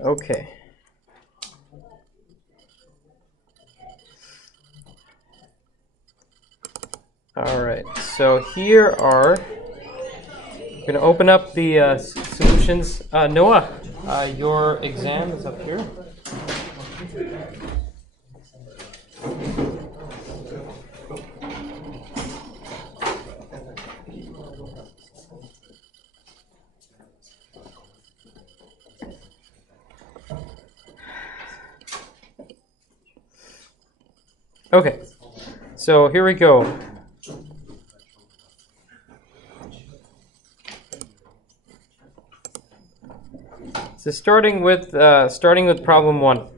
Okay. All right. So here are. We're going to open up the solutions. Noah, your exam is up here. Okay, so here we go. So starting with problem 1.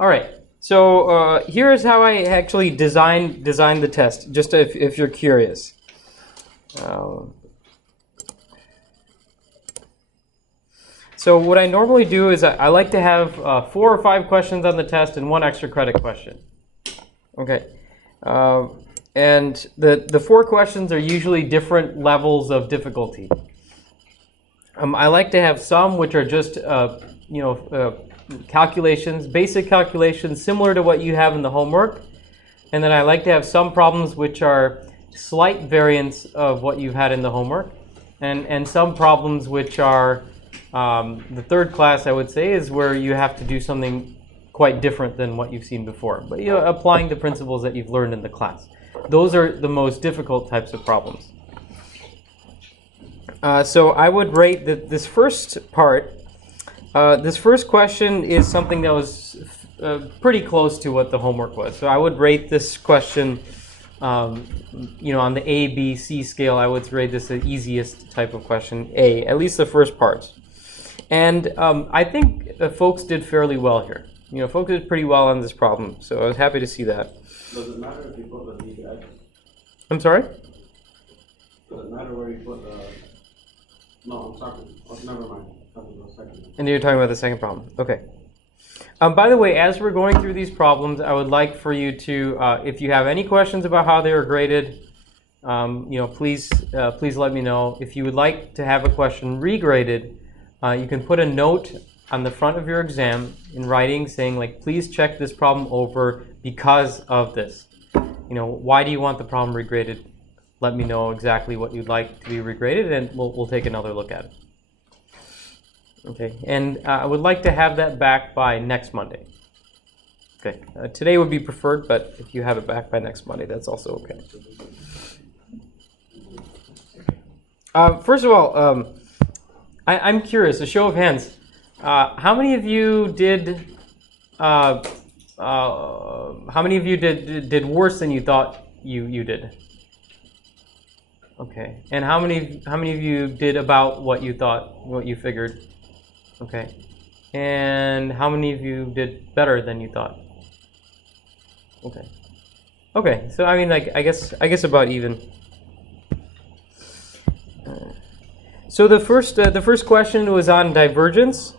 All right. So here is how I actually designed the test. Just if you're curious. So what I normally do is I like to have 4 or 5 questions on the test and 1 extra credit question. Okay. And the 4 questions are usually different levels of difficulty. I like to have some which are just calculations, basic calculations similar to what you have in the homework. And then I like to have some problems which are slight variants of what you've had in the homework. And some problems which are, the third class I would say, is where you have to do something quite different than what you've seen before. But applying the principles that you've learned in the class. Those are the most difficult types of problems. So I would rate this first part. This first question is something that was pretty close to what the homework was. So I would rate this question, on the A, B, C scale. I would rate this the easiest type of question, A, at least the first parts. And I think folks did fairly well here. Folks did pretty well on this problem. So I was happy to see that. Does it matter if you put the VX? I'm sorry? Does it matter where you put the... No, I'm sorry. Oh, never mind. And you're talking about the second problem. Okay. By the way, as we're going through these problems, I would like for you to, if you have any questions about how they are graded, please let me know. If you would like to have a question regraded, you can put a note on the front of your exam in writing saying, like, please check this problem over because of this. Why do you want the problem regraded? Let me know exactly what you'd like to be regraded, and we'll take another look at it. Okay, and I would like to have that back by next Monday. Okay, today would be preferred, but if you have it back by next Monday, that's also okay. First of all, I'm curious, a show of hands. How many of you did worse than you thought you did? Okay, and how many of you did about what you figured? Okay, and how many of you did better than you thought? Okay. So I mean, like, I guess about even. So the first question was on divergence.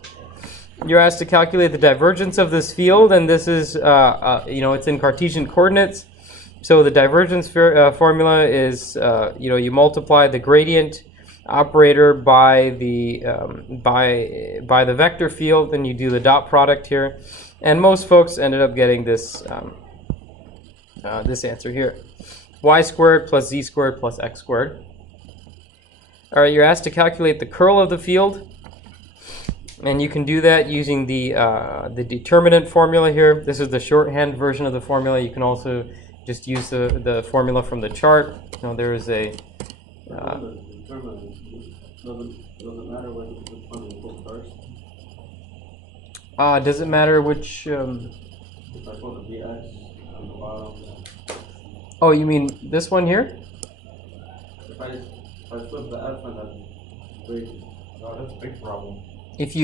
You're asked to calculate the divergence of this field, and this is it's in Cartesian coordinates. So the divergence formula is you multiply the gradient operator by the vector field, and you do the dot product here. And most folks ended up getting this this answer here: y squared plus z squared plus x squared. All right, you're asked to calculate the curl of the field, and you can do that using the determinant formula here. This is the shorthand version of the formula. You can also just use the formula from the chart. There is a doesn't matter which one you put first. Does it matter which? If I put the VX on the bottom. Oh, you mean this one here? If I flip the F and then wait, that's a big problem. If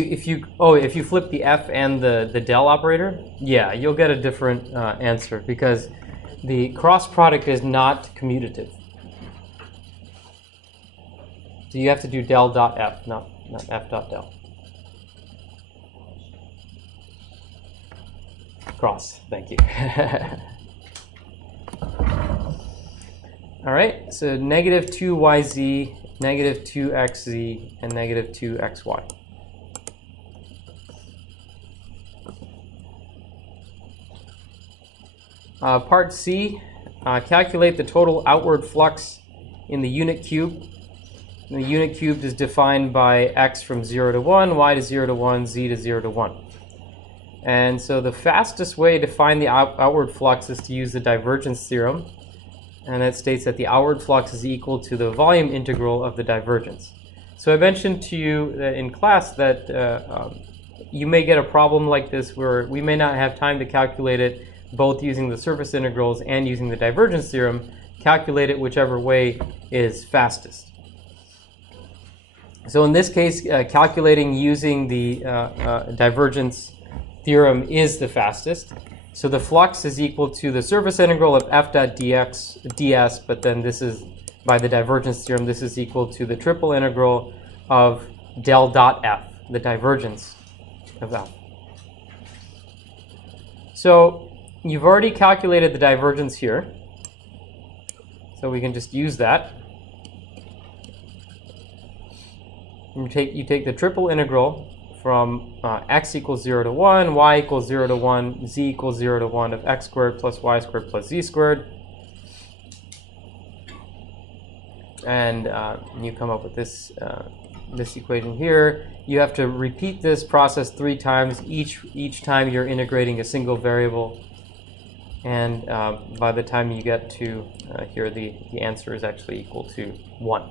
you flip the F and the del operator, yeah, you'll get a different answer because the cross product is not commutative. So you have to do del dot F, not F dot del. Cross, thank you. All right, so negative 2yz, negative 2xz, and negative 2xy. Part C, calculate the total outward flux in the unit cube. And the unit cubed is defined by x from 0 to 1, y to 0 to 1, z to 0 to 1. And so the fastest way to find the outward flux is to use the divergence theorem. And that states that the outward flux is equal to the volume integral of the divergence. So I mentioned to you in class that you may get a problem like this where we may not have time to calculate it both using the surface integrals and using the divergence theorem. Calculate it whichever way is fastest. So in this case, calculating using the divergence theorem is the fastest. So the flux is equal to the surface integral of f dot ds, but then this is, by the divergence theorem, this is equal to the triple integral of del dot f, the divergence of f. So you've already calculated the divergence here. So we can just use that. You take the triple integral from x equals 0 to 1, y equals 0 to 1, z equals 0 to 1 of x squared plus y squared plus z squared. And you come up with this, this equation here. You have to repeat this process 3 times. Each time you're integrating a single variable. And by the time you get to here, the answer is actually equal to 1.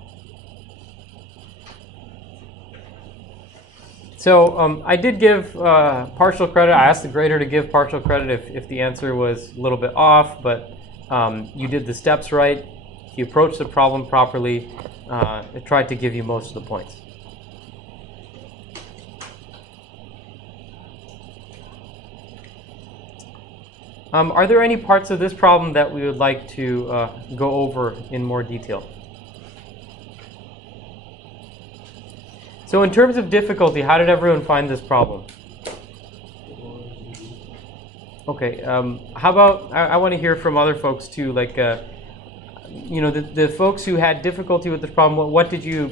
So I did give partial credit. I asked the grader to give partial credit if the answer was a little bit off, but you did the steps right. You approached the problem properly. It tried to give you most of the points. Are there any parts of this problem that we would like to go over in more detail? So in terms of difficulty, how did everyone find this problem? Okay, how about, I want to hear from other folks too, like, you know, the folks who had difficulty with this problem, what did you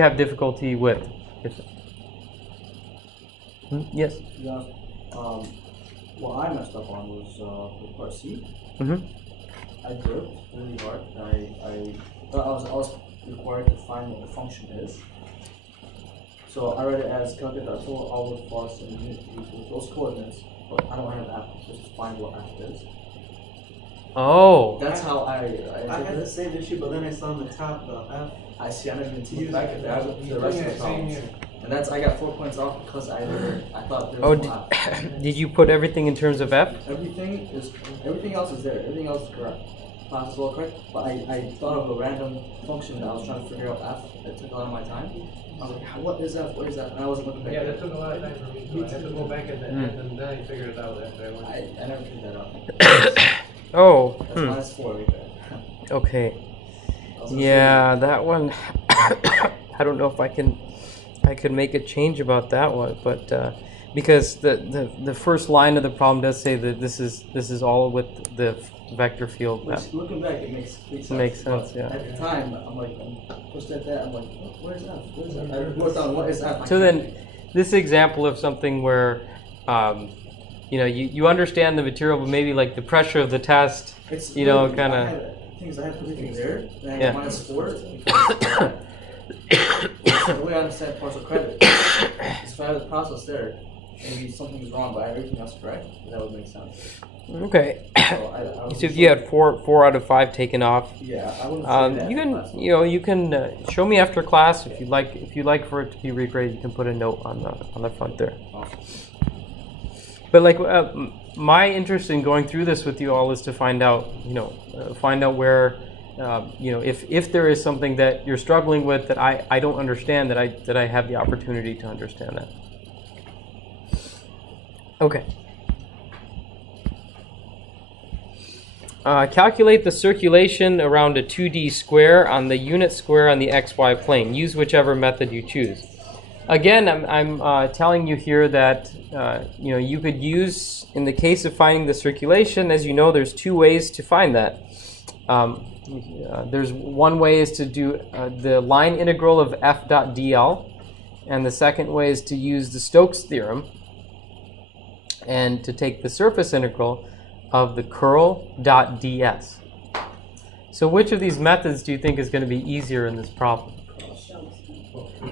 have difficulty with? Yes? Yeah, what I messed up on was the part C. Mm-hmm. I worked really hard. I was required to find what the function is. So I read it as calculate the total outward flux in unit cubes with those coordinates, but I don't have f, so just find what f is. Oh. That's how I had the same issue, but then I saw on the top the F. I see. I didn't even look back at that. The rest of the problems, and that's I got 4 points off because I thought there was no f. Did you put everything in terms of f? Everything else is there. Everything else is correct. Class is all correct. But I thought of a random function that I was trying to figure out f. It took a lot of my time. I was like, what is that? What is that? And I wasn't looking back. Yeah, that took a lot of time for me too. I had to go back at the end and then I figured it out after I went. I never figured that out. Oh. That's -4 right there. Okay. Yeah, that one. I don't know if I could make a change about that one, but because the first line of the problem does say that this is all with the vector field. Which, looking back, it makes sense. It makes sense, yeah. At the time, I'm like, I'm pushed at that. I'm like, where's F? Where's F? I wrote down what is F. So then, this example of something where, you know, you understand the material, but maybe like the pressure of the test, It's you know, really- kind of. I have everything there, and I Yeah. got -4. Because the way I understand partial credit is if I have the process there, maybe something's wrong, but I have everything else correct. That would make sense. Okay. So I would So if you had 4 out of 5 taken off, yeah, I wouldn't say that. you in can, class. you know, you can show me after class if you'd like for it to be regraded. You can put a note on the front there. Awesome. But like, my interest in going through this with you all is to find out, you know, where, you know, if there is something that you're struggling with that I don't understand, that I have the opportunity to understand that. Okay. Calculate the circulation around a 2D square on the unit square on the xy plane. Use whichever method you choose. Again, I'm telling you here that you know, you could use, in the case of finding the circulation, as you know, there's 2 ways to find that. There's one way is to do the line integral of f dot dl, and the second way is to use the Stokes theorem and to take the surface integral of the curl dot ds. So which of these methods do you think is going to be easier in this problem?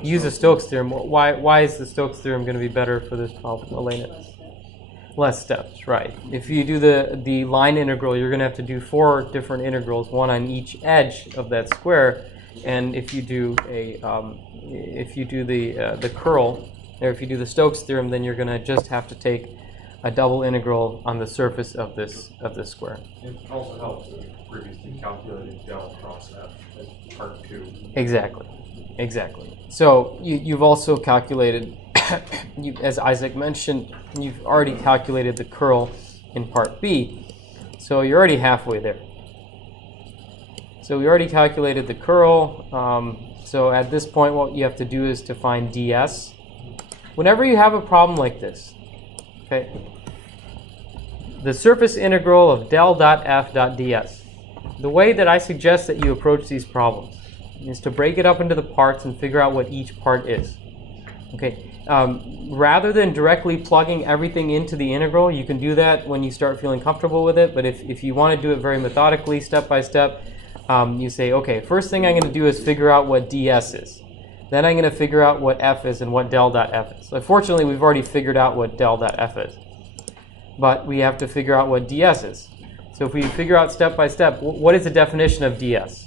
Use the Stokes theorem. Why is the Stokes theorem going to be better for this problem, Elena? Less steps, right. If you do the line integral, you're going to have to do 4 different integrals, one on each edge of that square. And if you do the curl, or if you do the Stokes theorem, then you're going to just have to take a double integral on the surface of this square. It also helps with previously calculated del cross f as part 2. Exactly. So you've also calculated, as Isaac mentioned, you've already calculated the curl in part B. So you're already halfway there. So we already calculated the curl. So at this point, what you have to do is to find ds. Whenever you have a problem like this, okay, the surface integral of del dot f dot ds, the way that I suggest that you approach these problems is to break it up into the parts and figure out what each part is. Okay. Rather than directly plugging everything into the integral, you can do that when you start feeling comfortable with it. But if you want to do it very methodically, step by step, you say, okay, first thing I'm going to do is figure out what ds is. Then I'm going to figure out what f is and what del dot f is. Unfortunately, we've already figured out what del dot f is. But we have to figure out what ds is. So if we figure out step by step, what is the definition of ds?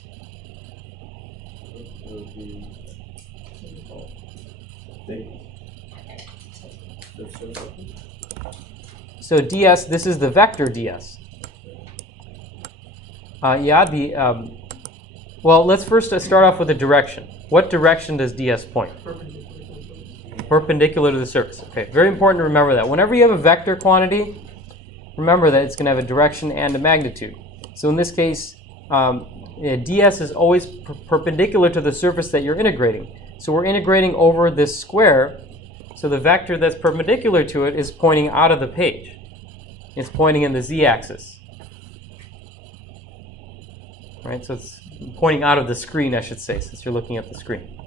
So ds, this is the vector ds. Well, let's first start off with the direction. What direction does ds point? Perpendicular to the surface. Okay, very important to remember that. Whenever you have a vector quantity, remember that it's going to have a direction and a magnitude. So in this case, ds is always perpendicular to the surface that you're integrating. So we're integrating over this square, so the vector that's perpendicular to it is pointing out of the page. It's pointing in the z-axis. Right, so it's pointing out of the screen, I should say, since you're looking at the screen.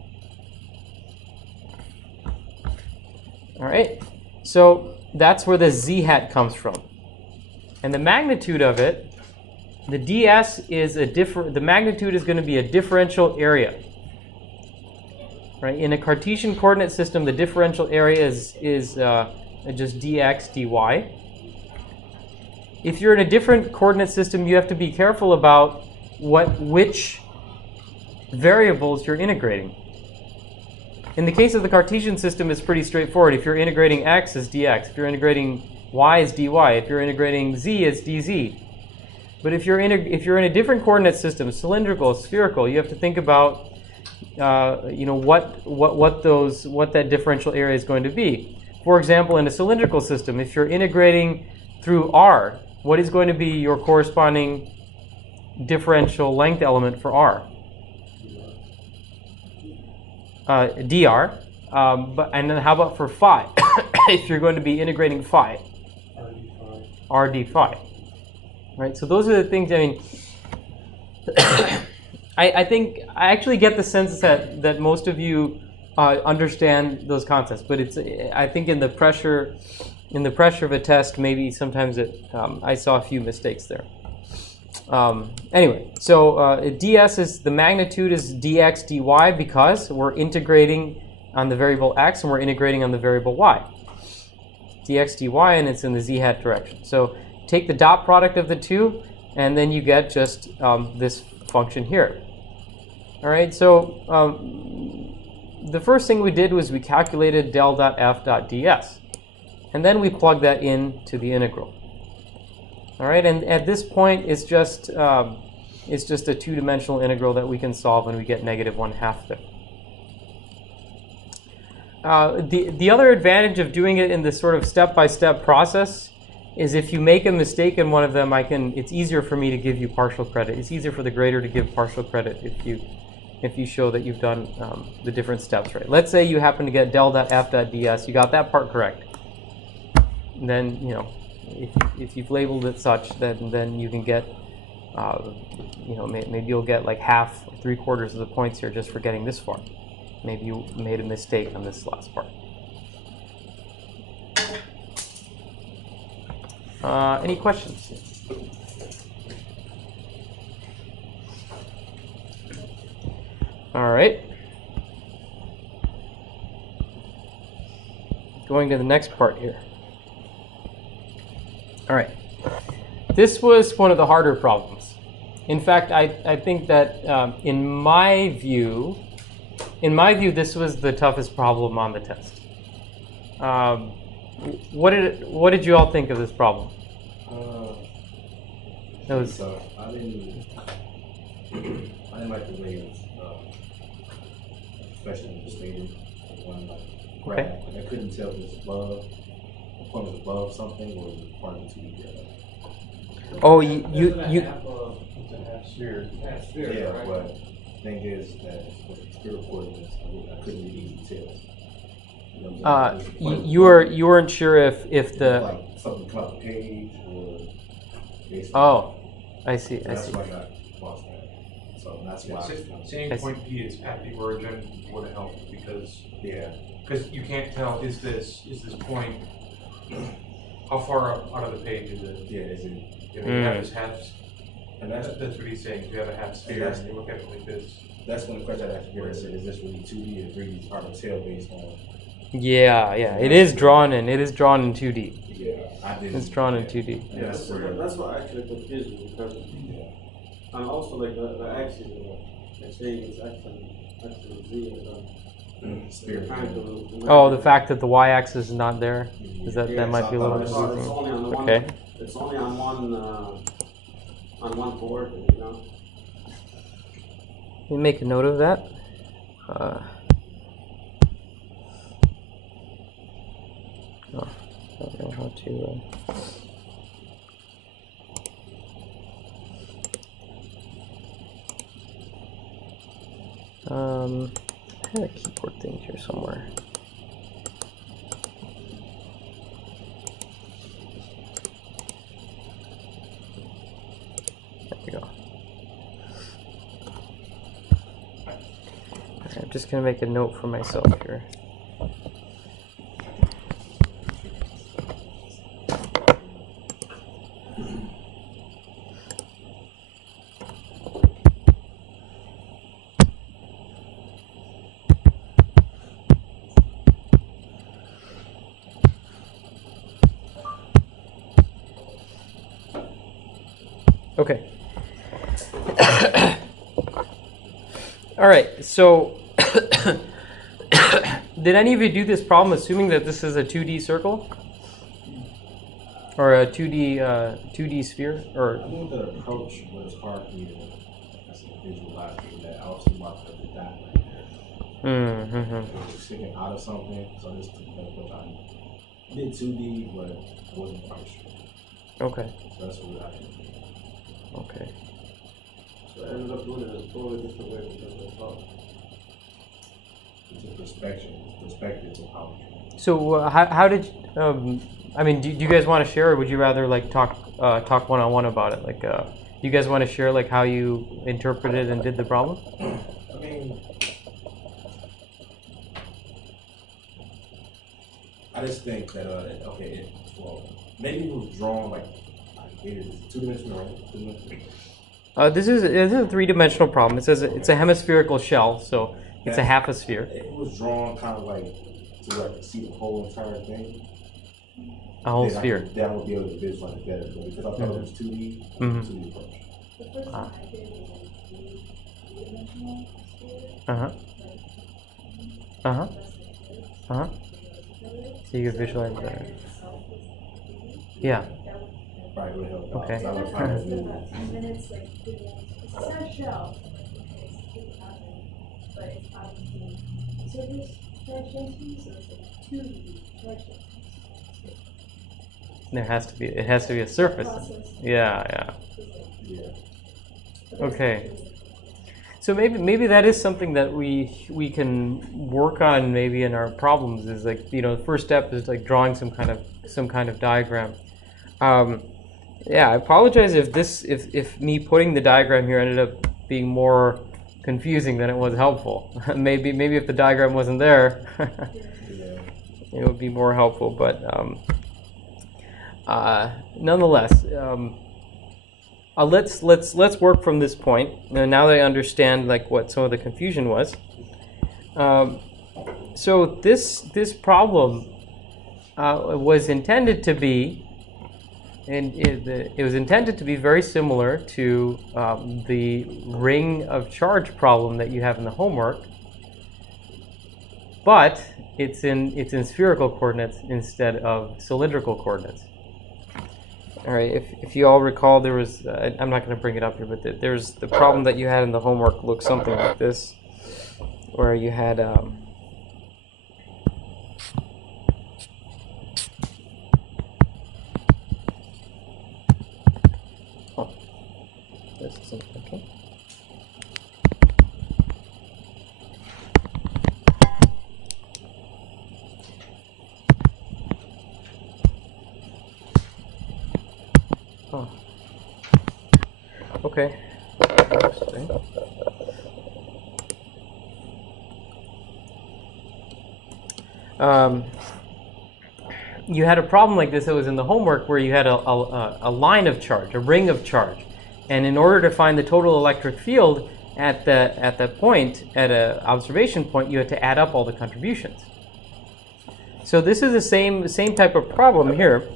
All right, so that's where the z hat comes from. And the magnitude of it, the ds is the magnitude is going to be a differential area. Right? In a Cartesian coordinate system, the differential area is just dx, dy. If you're in a different coordinate system, you have to be careful about which variables you're integrating. In the case of the Cartesian system, it's pretty straightforward. If you're integrating x as dx, if you're integrating y as dy, if you're integrating z as dz. But if you're in a different coordinate system, cylindrical, spherical, you have to think about what that differential area is going to be. For example, in a cylindrical system, if you're integrating through r, what is going to be your corresponding differential length element for r? Dr. And then how about for phi? If you're going to be integrating phi, r d phi. Right. So those are the things. I mean, I think I actually get the sense that most of you understand those concepts, but I think in the pressure of a test, maybe sometimes I saw a few mistakes there. Anyway, so ds is the magnitude is dx dy because we're integrating on the variable x and we're integrating on the variable y. Dx dy, and it's in the z hat direction. So take the dot product of the two, and then you get just this function here. All right, so the first thing we did was we calculated del dot f dot ds, and then we plugged that into the integral. All right, and at this point, it's just a two-dimensional integral that we can solve when we get -1/2 there. The other advantage of doing it in this sort of step-by-step process is if you make a mistake in one of them, it's easier for me to give you partial credit. It's easier for the grader to give partial credit if you show that you've done the different steps right. Let's say you happen to get del dot f dot ds. You got that part correct. Then if you've labeled it such, then you can get Maybe you'll get like half, 3/4 of the points here just for getting this far. Maybe you made a mistake on this last part. Any questions? All right. Going to the next part here. All right. This was one of the harder problems. In fact, I think that in my view, this was the toughest problem on the test. What did you all think of this problem? It was. So I didn't like the way it was, especially the stadium, one like graph. Okay. Like, I couldn't tell if it was above, the point was above something, or it was part of the 2D. Oh, It's a half sphere. Half sphere, Yeah, right? but the thing is that with the sphere coordinates, I couldn't really tell. You know what I'm saying? It was you weren't sure if the. like something come off the page or. basically- Oh, I see. I That's see. why I got lost at. So that's why. I was kind of- Saying I see. point P is at the origin would have helped because Yeah. you can't tell is this point how far up out of the page is it? Yeah, is it? You know, you have this half. And That's what he's saying. If you have a half sphere and you look at it like this. that's when the question I asked you, I said, is this really 2D or 3D? It's hard to tell based on. Yeah. It is drawn in 2D. Yeah, I didn't. It's drawn in 2D. Yeah, That's what actually confused me because, and also like the axis, they're saying it's X and Z and Spirit. trying to. Oh, the fact that the y-axis is not there. Is that Yeah, might be a little It's confusing? only on the one. Okay. It's only on one coordinate, you know. Let me make a note of that. I don't know how to. I had a keyboard thing here somewhere. There we go. Okay, I'm just gonna make a note for myself here. Okay. All right. So, did any of you do this problem assuming that this is a 2D circle or a 2D sphere? Or I think the approach was hard for me to visualize that I also marked the dot right there. mm-hmm. It was sticking out of something, so this took that approach. I did 2D, but I wasn't quite sure. Okay. So that's what I did. Okay. So I ended up doing it a totally different way because I thought. It's a perspective of how. So how did I mean? Do you guys want to share, or would you rather like talk one-on-one about it? Like, do you guys want to share like how you interpreted and did the problem? I mean, I just think that maybe it was drawn like it is 2-dimensional, right? 2-dimensional. This is a three-dimensional problem. It says it's a hemispherical shell, so it's a half a sphere. It was drawn kind of like to where I could see the whole entire thing. A whole Then sphere. Then I would be able to visualize it better. But because I thought it was 2D, Mhm. 2D approach. The first Ah. one I did was like three-dimensional sphere. Uh huh. Uh huh. That's Uh huh. So you could visualize that. Yeah. Right, would help. Okay. So I would That's find what it. it's about. And then it's like, it's not a shell, like, okay, it's completely out there, but it's out of the surface trajectory, so it's like 2D trajectory. There has to be. It has to be a surface. Process. Yeah. Yeah. Okay. So maybe that is something that we can work on maybe in our problems. Is like the first step is like drawing some kind of diagram. Yeah, I apologize if me putting the diagram here ended up being more confusing than it was helpful. maybe if the diagram wasn't there, it would be more helpful. But nonetheless, let's work from this point. Now that I understand like what some of the confusion was. So this problem was intended to be. And it was intended to be very similar to the ring of charge problem that you have in the homework, but it's in spherical coordinates instead of cylindrical coordinates. All right, if you all recall, there was I'm not going to bring it up here, but there's the problem that you had in the homework looked something like this, where you had this isn't okay. Oh. Okay. Interesting. You had a problem like this that was in the homework where you had a line of charge, a ring of charge. And in order to find the total electric field at that point, at an observation point, you had to add up all the contributions. So this is the same type of problem here.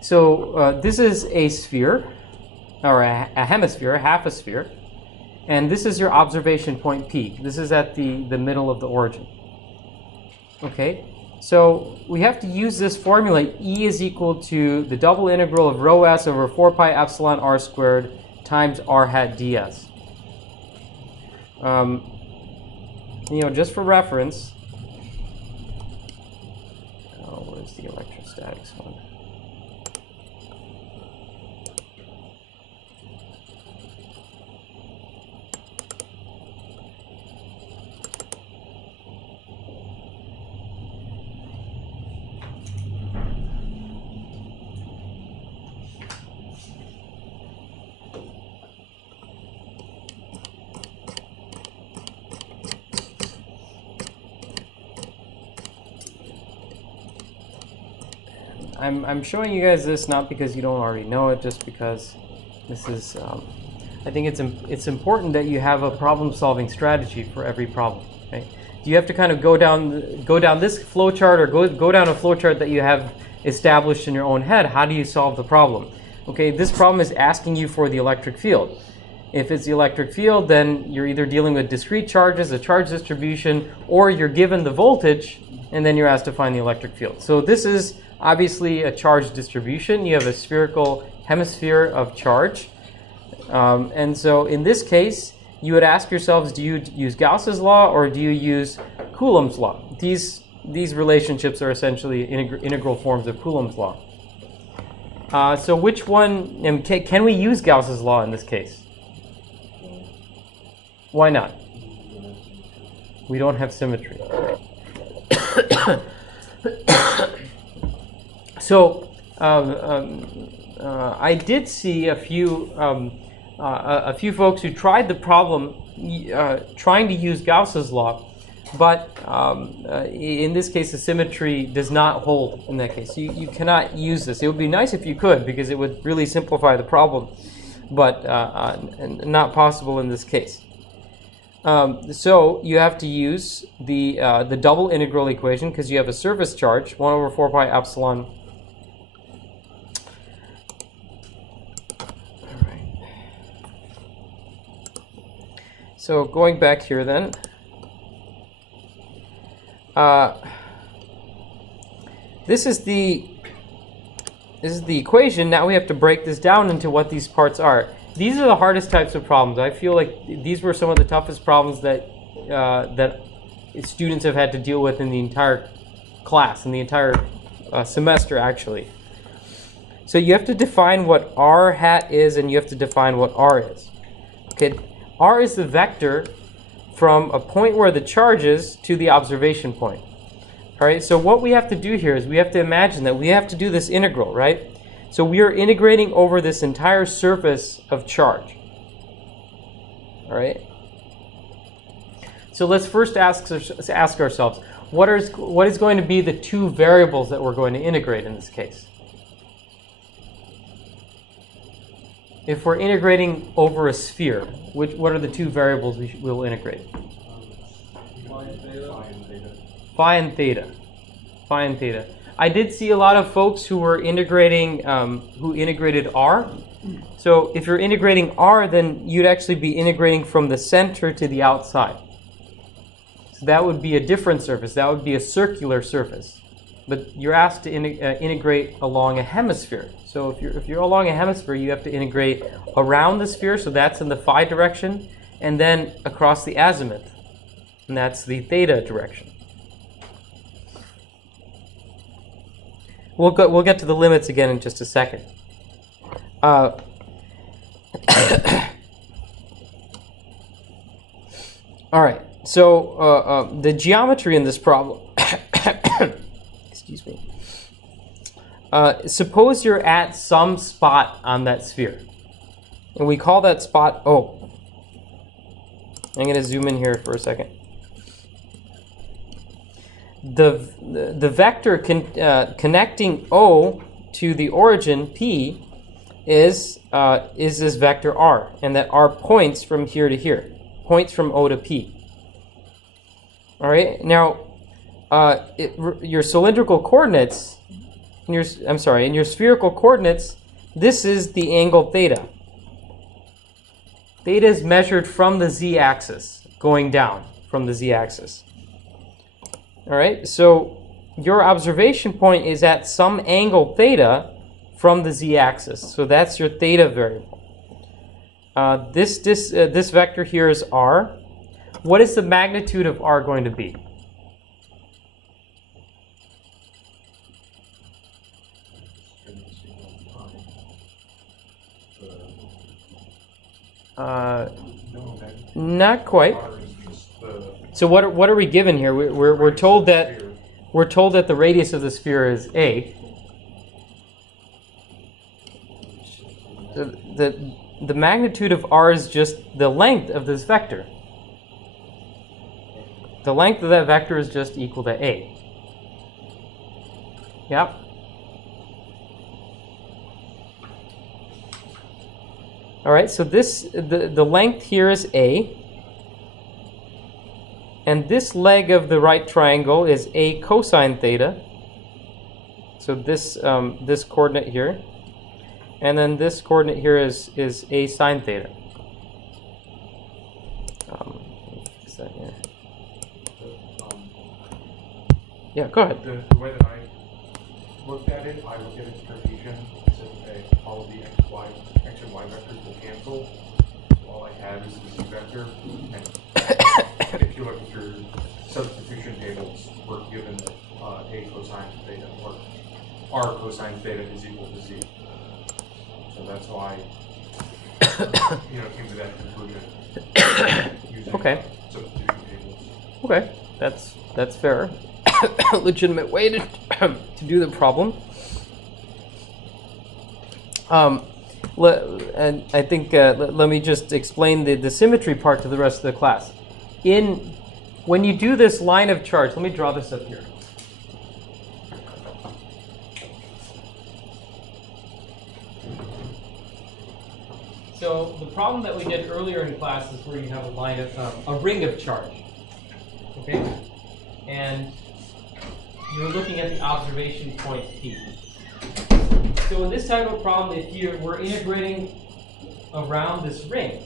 So this is a sphere, or a hemisphere, half a sphere, and this is your observation point P. This is at the middle of the origin. Okay. So we have to use this formula. E is equal to the double integral of rho s over 4 pi epsilon r squared times r hat ds. Just for reference, where's the electrostatics one? I'm showing you guys this not because you don't already know it, just because this is. I think it's important that you have a problem-solving strategy for every problem. Okay? You have to kind of go down this flowchart, or go down a flowchart that you have established in your own head. How do you solve the problem? Okay, this problem is asking you for the electric field. If it's the electric field, then you're either dealing with discrete charges, a charge distribution, or you're given the voltage, and then you're asked to find the electric field. So this is obviously a charge distribution. You have a spherical hemisphere of charge. And so in this case, you would ask yourselves, do you use Gauss's law or do you use Coulomb's law? These relationships are essentially integral forms of Coulomb's law. So which one, can we use Gauss's law in this case? Why not? We don't have symmetry. So I did see a few folks who tried the problem trying to use Gauss's law, but in this case the symmetry does not hold in that case. You cannot use this. It would be nice if you could, because it would really simplify the problem, but not possible in this case. So you have to use the double integral equation, because you have a surface charge, 1 over 4 pi epsilon. All right. So going back here then, this is the equation. Now we have to break this down into what these parts are. These are the hardest types of problems. I feel like these were some of the toughest problems that students have had to deal with in the entire class, in the entire semester, actually. So you have to define what r hat is, and you have to define what r is. Okay, r is the vector from a point where the charge is to the observation point. All right, so what we have to do here is we have to imagine that we have to do this integral, right? So we are integrating over this entire surface of charge. All right. So let's first ask ourselves, what is going to be the two variables that we're going to integrate in this case? If we're integrating over a sphere, what are the two variables we'll integrate? Phi and theta. Phi and theta. I did see a lot of folks who were integrating, who integrated r. So if you're integrating r, then you'd actually be integrating from the center to the outside. So that would be a different surface. That would be a circular surface. But you're asked to integrate along a hemisphere. So if you're along a hemisphere, you have to integrate around the sphere. So that's in the phi direction, and then across the azimuth, and that's the theta direction. We'll get to the limits again in just a second. All right. So the geometry in this problem. Excuse me. Suppose you're at some spot on that sphere, and we call that spot O. I'm going to zoom in here for a second. The vector connecting O to the origin P is this vector R, and that R points from here to here, points from O to P. All right. Now, your cylindrical coordinates, in your spherical coordinates, this is the angle theta. Theta is measured from the z-axis, going down from the z-axis. All right, so your observation point is at some angle theta from the z-axis. So that's your theta variable. This vector here is r. What is the magnitude of r going to be? Not quite. So what are we given here? We're told that the radius of the sphere is a. So the magnitude of r is just the length of this vector. The length of that vector is just equal to a. Yep. All right. So the length here is a. And this leg of the right triangle is a cosine theta. So this coordinate here, and then this coordinate here is a sine theta. Fix that here. Yeah, go ahead. The way that I looked at it, I looked at it as Cartesian. So all of the x and y vectors will cancel. So all I have is the z vector. And if you look at your substitution tables, we're given that a cosine theta or r cosine theta is equal to z. So that's why came to that conclusion using substitution tables. Okay, that's fair. Legitimate way to do the problem. And I think let me just explain the symmetry part to the rest of the class. When you do this line of charge, let me draw this up here. So the problem that we did earlier in class is where you have a line of a ring of charge, okay, and you're looking at the observation point P. So in this type of problem, if we're integrating around this ring.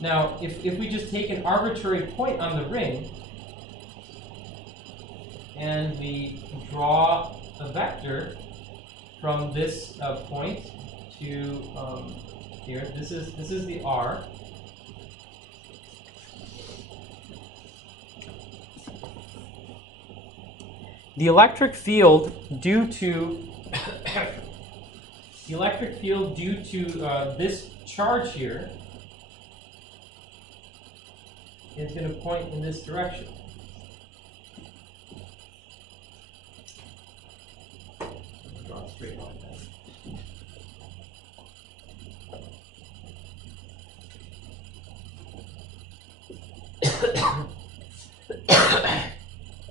Now, if we just take an arbitrary point on the ring and we draw a vector from this point to here, this is the R. The electric field due to this charge here is going to point in this direction. straight line.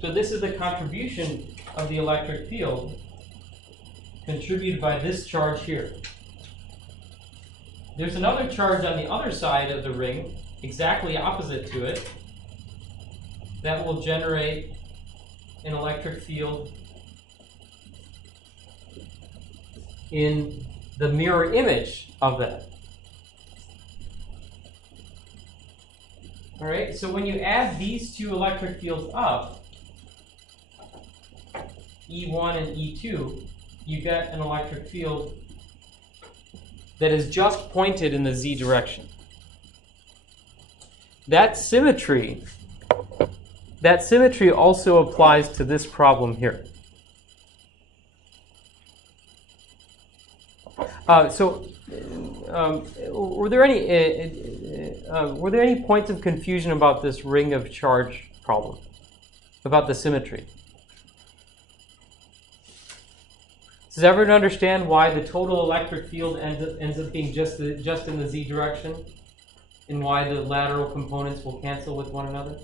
So this is the contribution of the electric field contributed by this charge here. There's another charge on the other side of the ring, exactly opposite to it, that will generate an electric field in the mirror image of that. All right, so when you add these two electric fields up, E1 and E2, you get an electric field that is just pointed in the z direction. That symmetry also applies to this problem here. Were there any points of confusion about this ring of charge problem, about the symmetry? Does everyone understand why the total electric field ends up being just in the z direction, and why the lateral components will cancel with one another?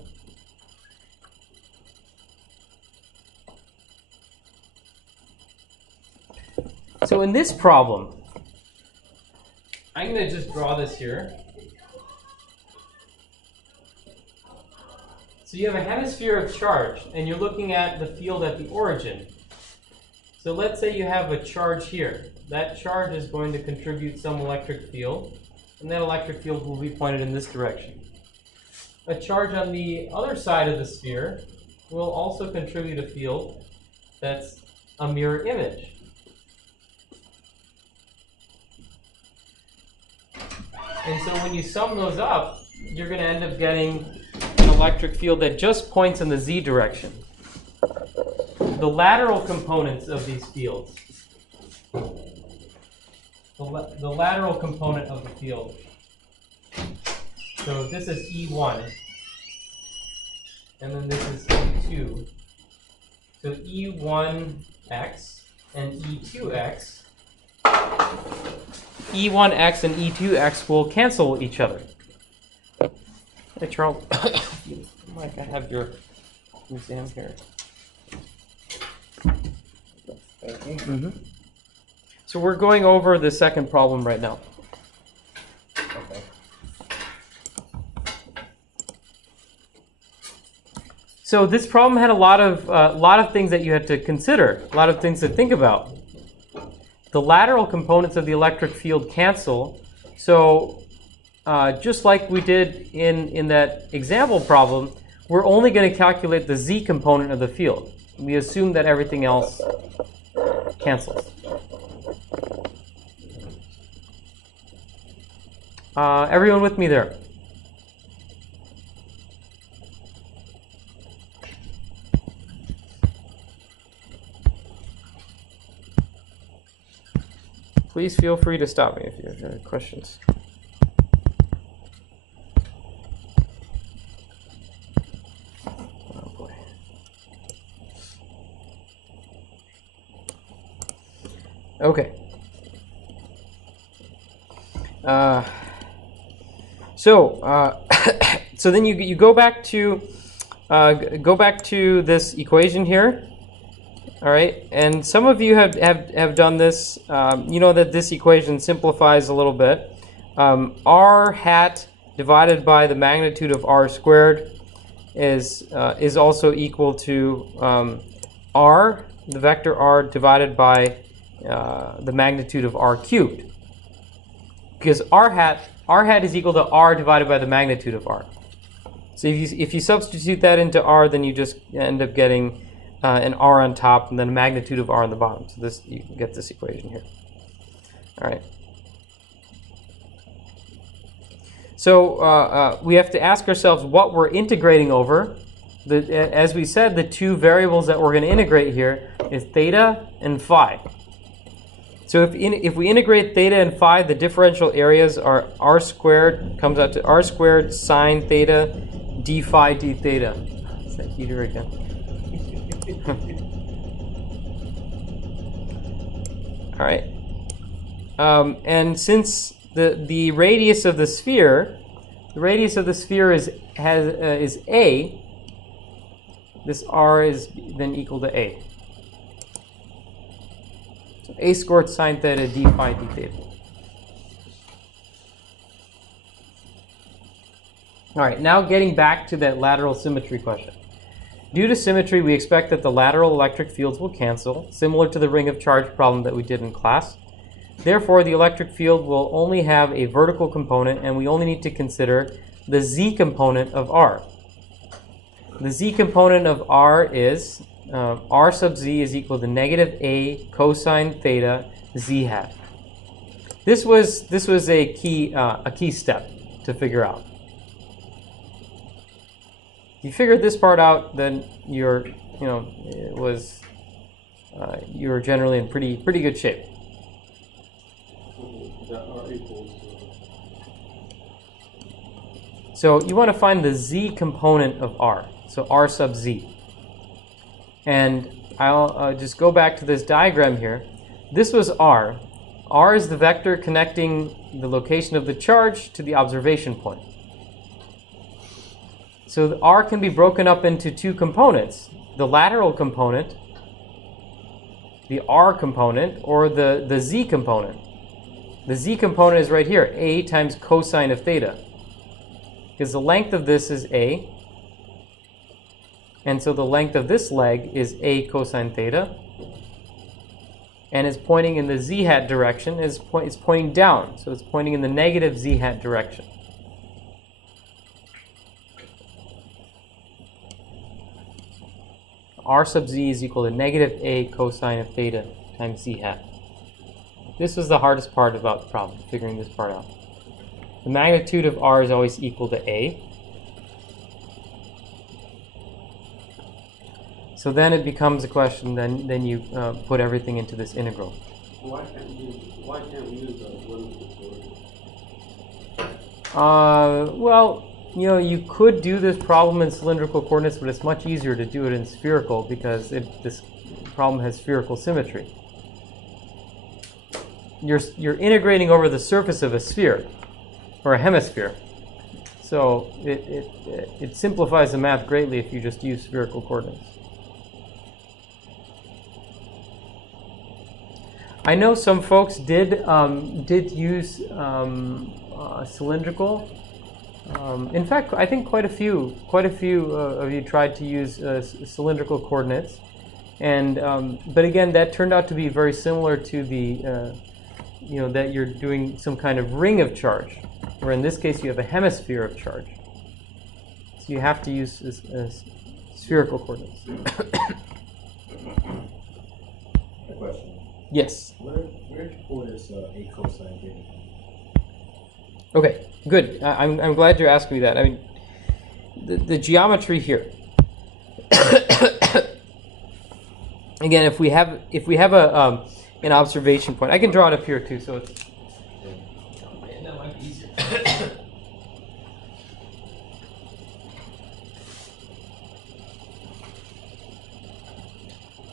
So in this problem, I'm going to just draw this here. So you have a hemisphere of charge, and you're looking at the field at the origin. So let's say you have a charge here. That charge is going to contribute some electric field, and that electric field will be pointed in this direction. A charge on the other side of the sphere will also contribute a field that's a mirror image. And so when you sum those up, you're going to end up getting an electric field that just points in the z direction. The lateral components of these fields, the lateral component of the field. So this is E1, and then this is E2. So E1x and E2x. E1x and E2x will cancel each other. Hey, Charles, you might have your exam here. Mm-hmm. So we're going over the second problem right now. Okay. So this problem had a lot of things that you had to consider, a lot of things to think about. The lateral components of the electric field cancel. So just like we did in that example problem, we're only going to calculate the z component of the field. We assume that everything else cancels. Everyone with me there? Please feel free to stop me if you have questions. Oh boy. Okay. So then you go back to this equation here. All right, and some of you have done this. You know that this equation simplifies a little bit. R hat divided by the magnitude of r squared is also equal to r, the vector r, divided by the magnitude of r cubed. Because r hat is equal to r divided by the magnitude of r. So if you substitute that into r, then you just end up getting an r on top and then a magnitude of r on the bottom. So this, you get this equation here. All right. So we have to ask ourselves what we're integrating over. As we said, the two variables that we're going to integrate here is theta and phi. So if we integrate theta and phi, the differential areas are r squared, comes out to r squared sine theta d phi d theta. Is that heater again? All right. And since the radius of the sphere is a, this r is then equal to a. So a squared sine theta d phi d theta. All right, now getting back to that lateral symmetry question. Due to symmetry, we expect that the lateral electric fields will cancel, similar to the ring of charge problem that we did in class. Therefore, the electric field will only have a vertical component, and we only need to consider the z component of r. The z component of r is r sub z is equal to negative a cosine theta z hat. This was a key step to figure out. You figured this part out, then you're generally in pretty good shape. That are equals. So you want to find the z component of r, so r sub z. And I'll just go back to this diagram here. This was r. R is the vector connecting the location of the charge to the observation point. So the r can be broken up into two components, the lateral component, the r component, or the z component. The z component is right here, a times cosine of theta. Because the length of this is a, and so the length of this leg is a cosine theta, and it's pointing in the z hat direction, it's pointing down, so it's pointing in the negative z hat direction. R sub z is equal to negative a cosine of theta times z hat. This was the hardest part about the problem, figuring this part out. The magnitude of r is always equal to a. So then it becomes a question, then you put everything into this integral. Why can't we use the cylindrical coordinates? Well, you could do this problem in cylindrical coordinates, but it's much easier to do it in spherical because this problem has spherical symmetry. You're integrating over the surface of a sphere or a hemisphere, so it simplifies the math greatly if you just use spherical coordinates. I know some folks did use cylindrical. In fact, I think quite a few of you tried to use cylindrical coordinates, and but again, that turned out to be very similar to the that you're doing some kind of ring of charge, where in this case you have a hemisphere of charge. So you have to use spherical coordinates. A question. Yes. Where did you pull this a cosine theta? Okay, good. I'm glad you're asking me that. I mean, the geometry here. Again, if we have an observation point, I can draw it up here too, so it's that might be easier.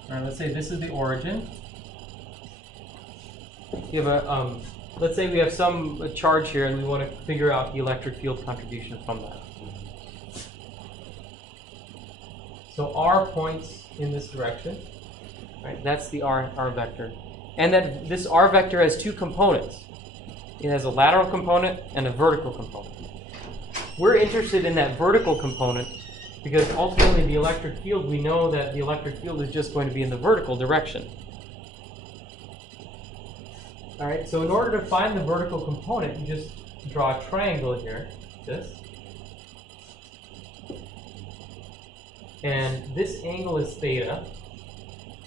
All right, let's say this is the origin. You have a let's say we have some charge here, and we want to figure out the electric field contribution from that. So r points in this direction, right? That's the r vector, and that this r vector has two components. It has a lateral component and a vertical component. We're interested in that vertical component because ultimately the electric field, we know that the electric field is just going to be in the vertical direction. All right, so in order to find the vertical component, you just draw a triangle here, this. And this angle is theta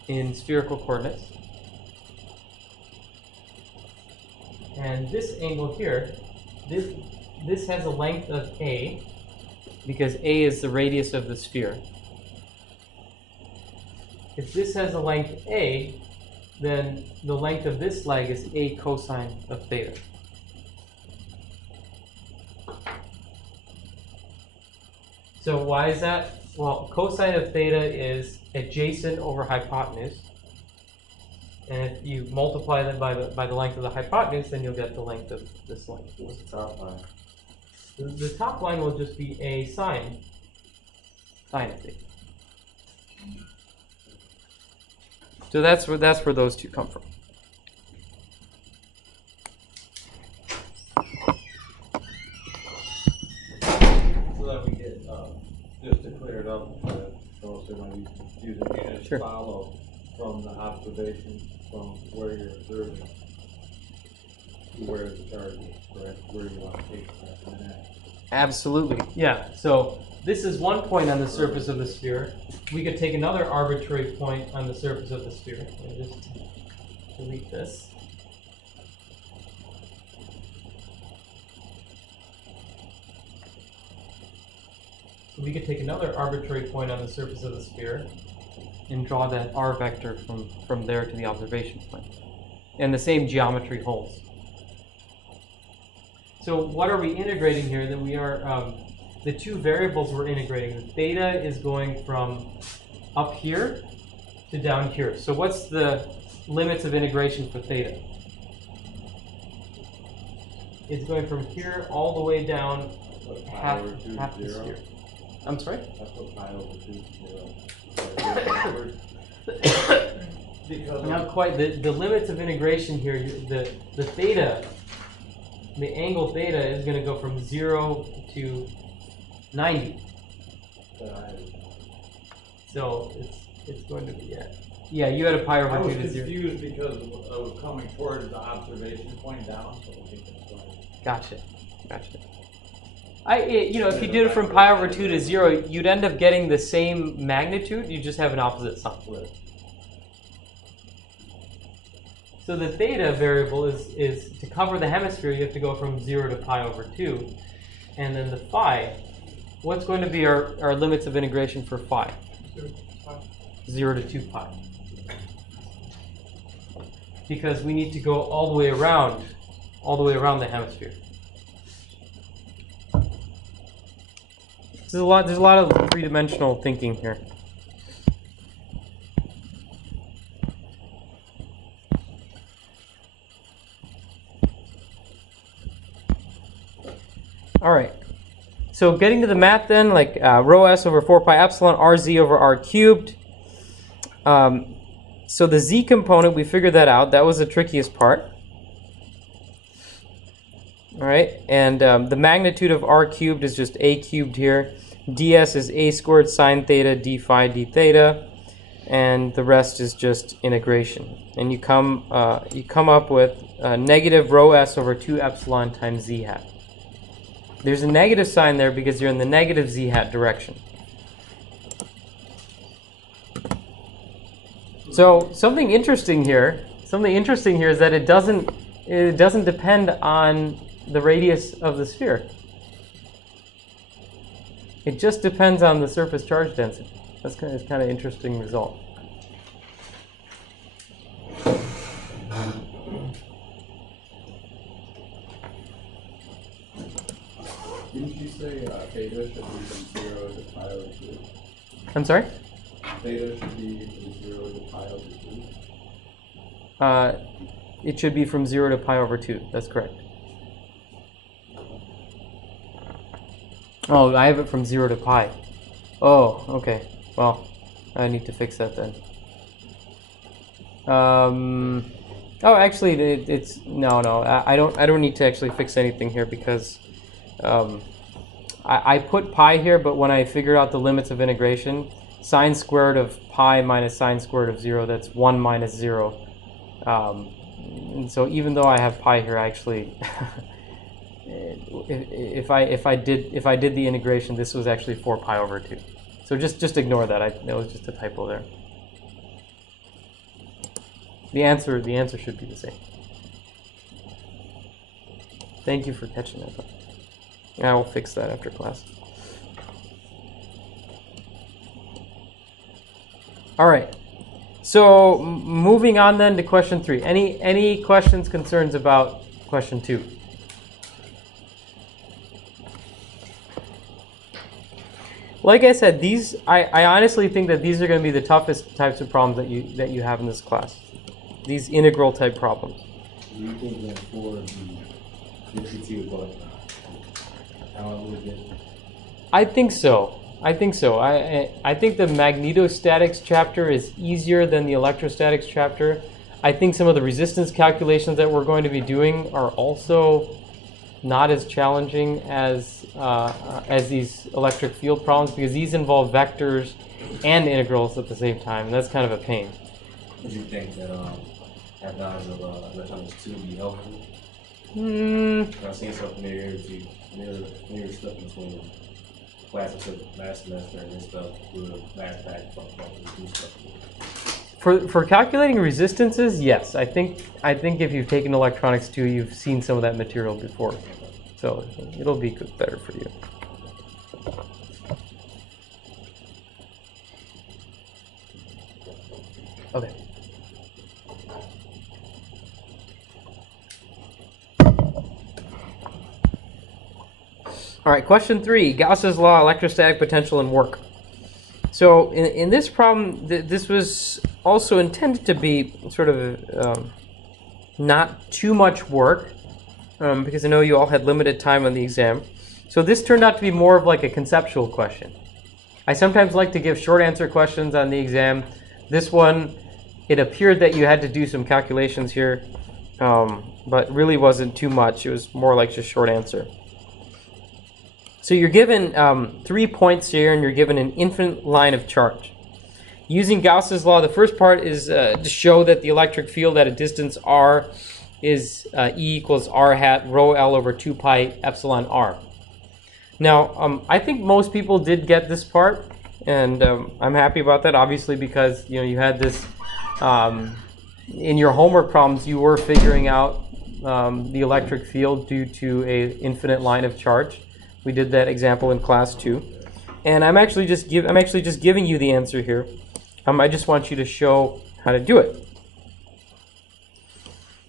in spherical coordinates. And this angle here, this has a length of a, because a is the radius of the sphere. If this has a length a, then the length of this leg is a cosine of theta. So why is that? Well, cosine of theta is adjacent over hypotenuse. And if you multiply that by the length of the hypotenuse, then you'll get the length of this length. What's the top line? The top line will just be a sine of theta. So that's where those two come from. So that we get, just to clear it up, so when you use it, you just Sure. follow from the observation from where you're observing to where the charge is, correct? Where you want to take that from that. Absolutely, yeah. So this is one point on the surface of the sphere. We could take another arbitrary point on the surface of the sphere. Let me just delete this. So we could take another arbitrary point on the surface of the sphere and draw that r vector from there to the observation point. And the same geometry holds. So what are we integrating here? That we are, the two variables we're integrating. The theta is going from up here to down here. So what's the limits of integration for theta? It's going from here all the way down Put pi half over 2 the is 0. sphere. I'm sorry? I put pi over 2 is 0. Because Not quite. The limits of integration here, the theta, the angle theta is going to go from 0 to 90. So it's going to be, yeah, you had a pi I over was 2 to 0. confused because of coming towards the observation point down, so I think that's why. Gotcha. If you did it from pi over 2 to 0, you'd end up getting the same magnitude, you just have an opposite sign. So the theta variable is to cover the hemisphere, you have to go from 0 to pi over 2. And then the phi, what's going to be our limits of integration for phi? 0 to 2 pi. Because we need to go all the way around the hemisphere. There's a lot of three-dimensional thinking here. All right. So getting to the math then, like rho s over 4 pi epsilon rz over r cubed. So the z component, we figured that out. That was the trickiest part. All right, and the magnitude of r cubed is just a cubed here. ds is a squared sine theta d phi d theta, and the rest is just integration. And you come up with negative rho s over 2 epsilon times z hat. There's a negative sign there because you're in the negative z hat direction. So something interesting here is that it doesn't depend on the radius of the sphere. It just depends on the surface charge density. That's kind of an interesting result. Didn't you say theta should be from 0 to pi over 2? I'm sorry? Theta should be from 0 to pi over 2? It should be from 0 to pi over 2. That's correct. Oh, I have it from 0 to pi. Oh, okay. Well, I need to fix that then. Oh, actually, it's no. I don't need to actually fix anything here because I put pi here, but when I figured out the limits of integration, sine squared of pi minus sine squared of 0, that's 1 minus 0. And so even though I have pi here, I actually, if I did the integration, this was actually 4 pi over 2. So just ignore that. That was just a typo there. The answer should be the same. Thank you for catching that. I will fix that after class. All right. So moving on then to question 3. Any questions, concerns about question 2? Like I said, I honestly think that these are going to be the toughest types of problems that you have in this class. these integral type problems. Do you think that for the GPT would go how it would get? I think so. I think the magnetostatics chapter is easier than the electrostatics chapter. I think some of the resistance calculations that we're going to be doing are also not as challenging as these electric field problems, because these involve vectors and integrals at the same time, and that's kind of a pain. Would you think that have knowledge of electronics 2 would be helpful? I've seen some familiarity, near stuff between class I took last semester and this stuff with last batch talk about this new stuff. For calculating resistances, yes. I think if you've taken electronics 2, you've seen some of that material before, so it'll be better for you. Okay. All right, question 3, Gauss's law, electrostatic potential and work. So in this problem, this was also intended to be sort of not too much work, because I know you all had limited time on the exam. So this turned out to be more of like a conceptual question. I sometimes like to give short answer questions on the exam. This one, it appeared that you had to do some calculations here, but really wasn't too much. It was more like just short answer. So you're given 3 points here, and you're given an infinite line of charge. Using Gauss's law, the first part is to show that the electric field at a distance r is E equals r hat rho L over 2 pi epsilon r. Now, I think most people did get this part, and I'm happy about that, obviously, because you had this in your homework problems. You were figuring out the electric field due to an infinite line of charge. We did that example in class 2, and I'm actually just giving you the answer here. I just want you to show how to do it.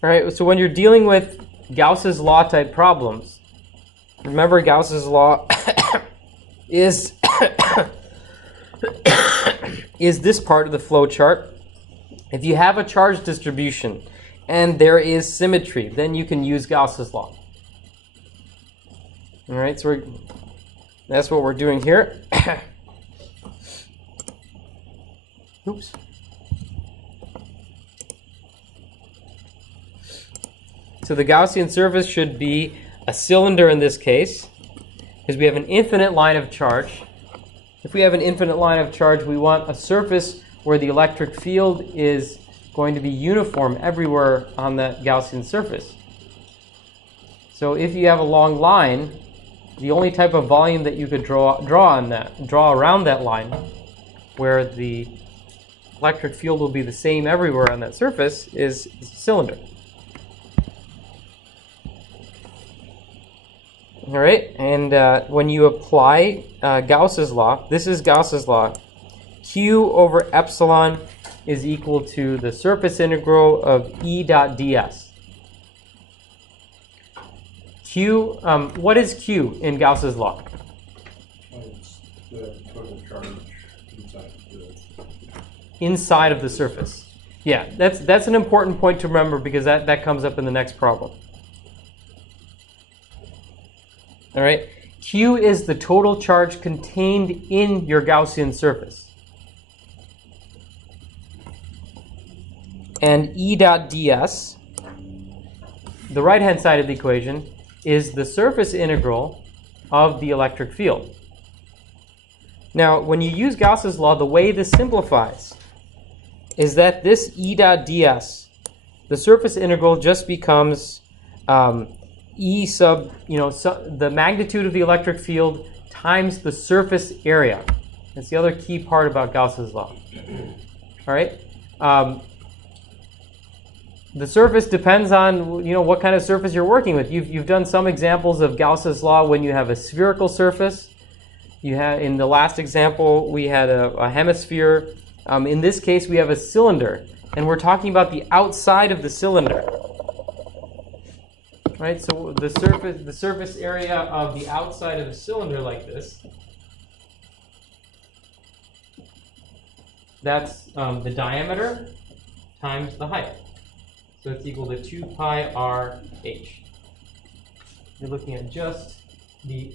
All right. So when you're dealing with Gauss's law type problems, remember Gauss's law is is this part of the flow chart. If you have a charge distribution and there is symmetry, then you can use Gauss's law. All right, so that's what we're doing here. Oops. So the Gaussian surface should be a cylinder in this case, because we have an infinite line of charge. If we have an infinite line of charge, we want a surface where the electric field is going to be uniform everywhere on that Gaussian surface. So if you have a long line, the only type of volume that you could draw around that line, where the electric field will be the same everywhere on that surface, is a cylinder. All right, and when you apply Gauss's law, this is Gauss's law. Q over epsilon is equal to the surface integral of E dot ds. Q, what is Q in Gauss's law? It's the total charge Inside of the surface. Yeah, that's an important point to remember, because that comes up in the next problem. All right, Q is the total charge contained in your Gaussian surface. And E dot ds, the right-hand side of the equation, is the surface integral of the electric field. Now, when you use Gauss's law, the way this simplifies is that this E dot ds, the surface integral, just becomes E sub, the magnitude of the electric field times the surface area. That's the other key part about Gauss's law. All right. The surface depends on what kind of surface you're working with. You've done some examples of Gauss's law when you have a spherical surface. You had, in the last example, we had a hemisphere. In this case, we have a cylinder, and we're talking about the outside of the cylinder. Right? So the surface area of the outside of a cylinder like this, that's the diameter times the height. So it's equal to 2 pi r h. You're looking at just the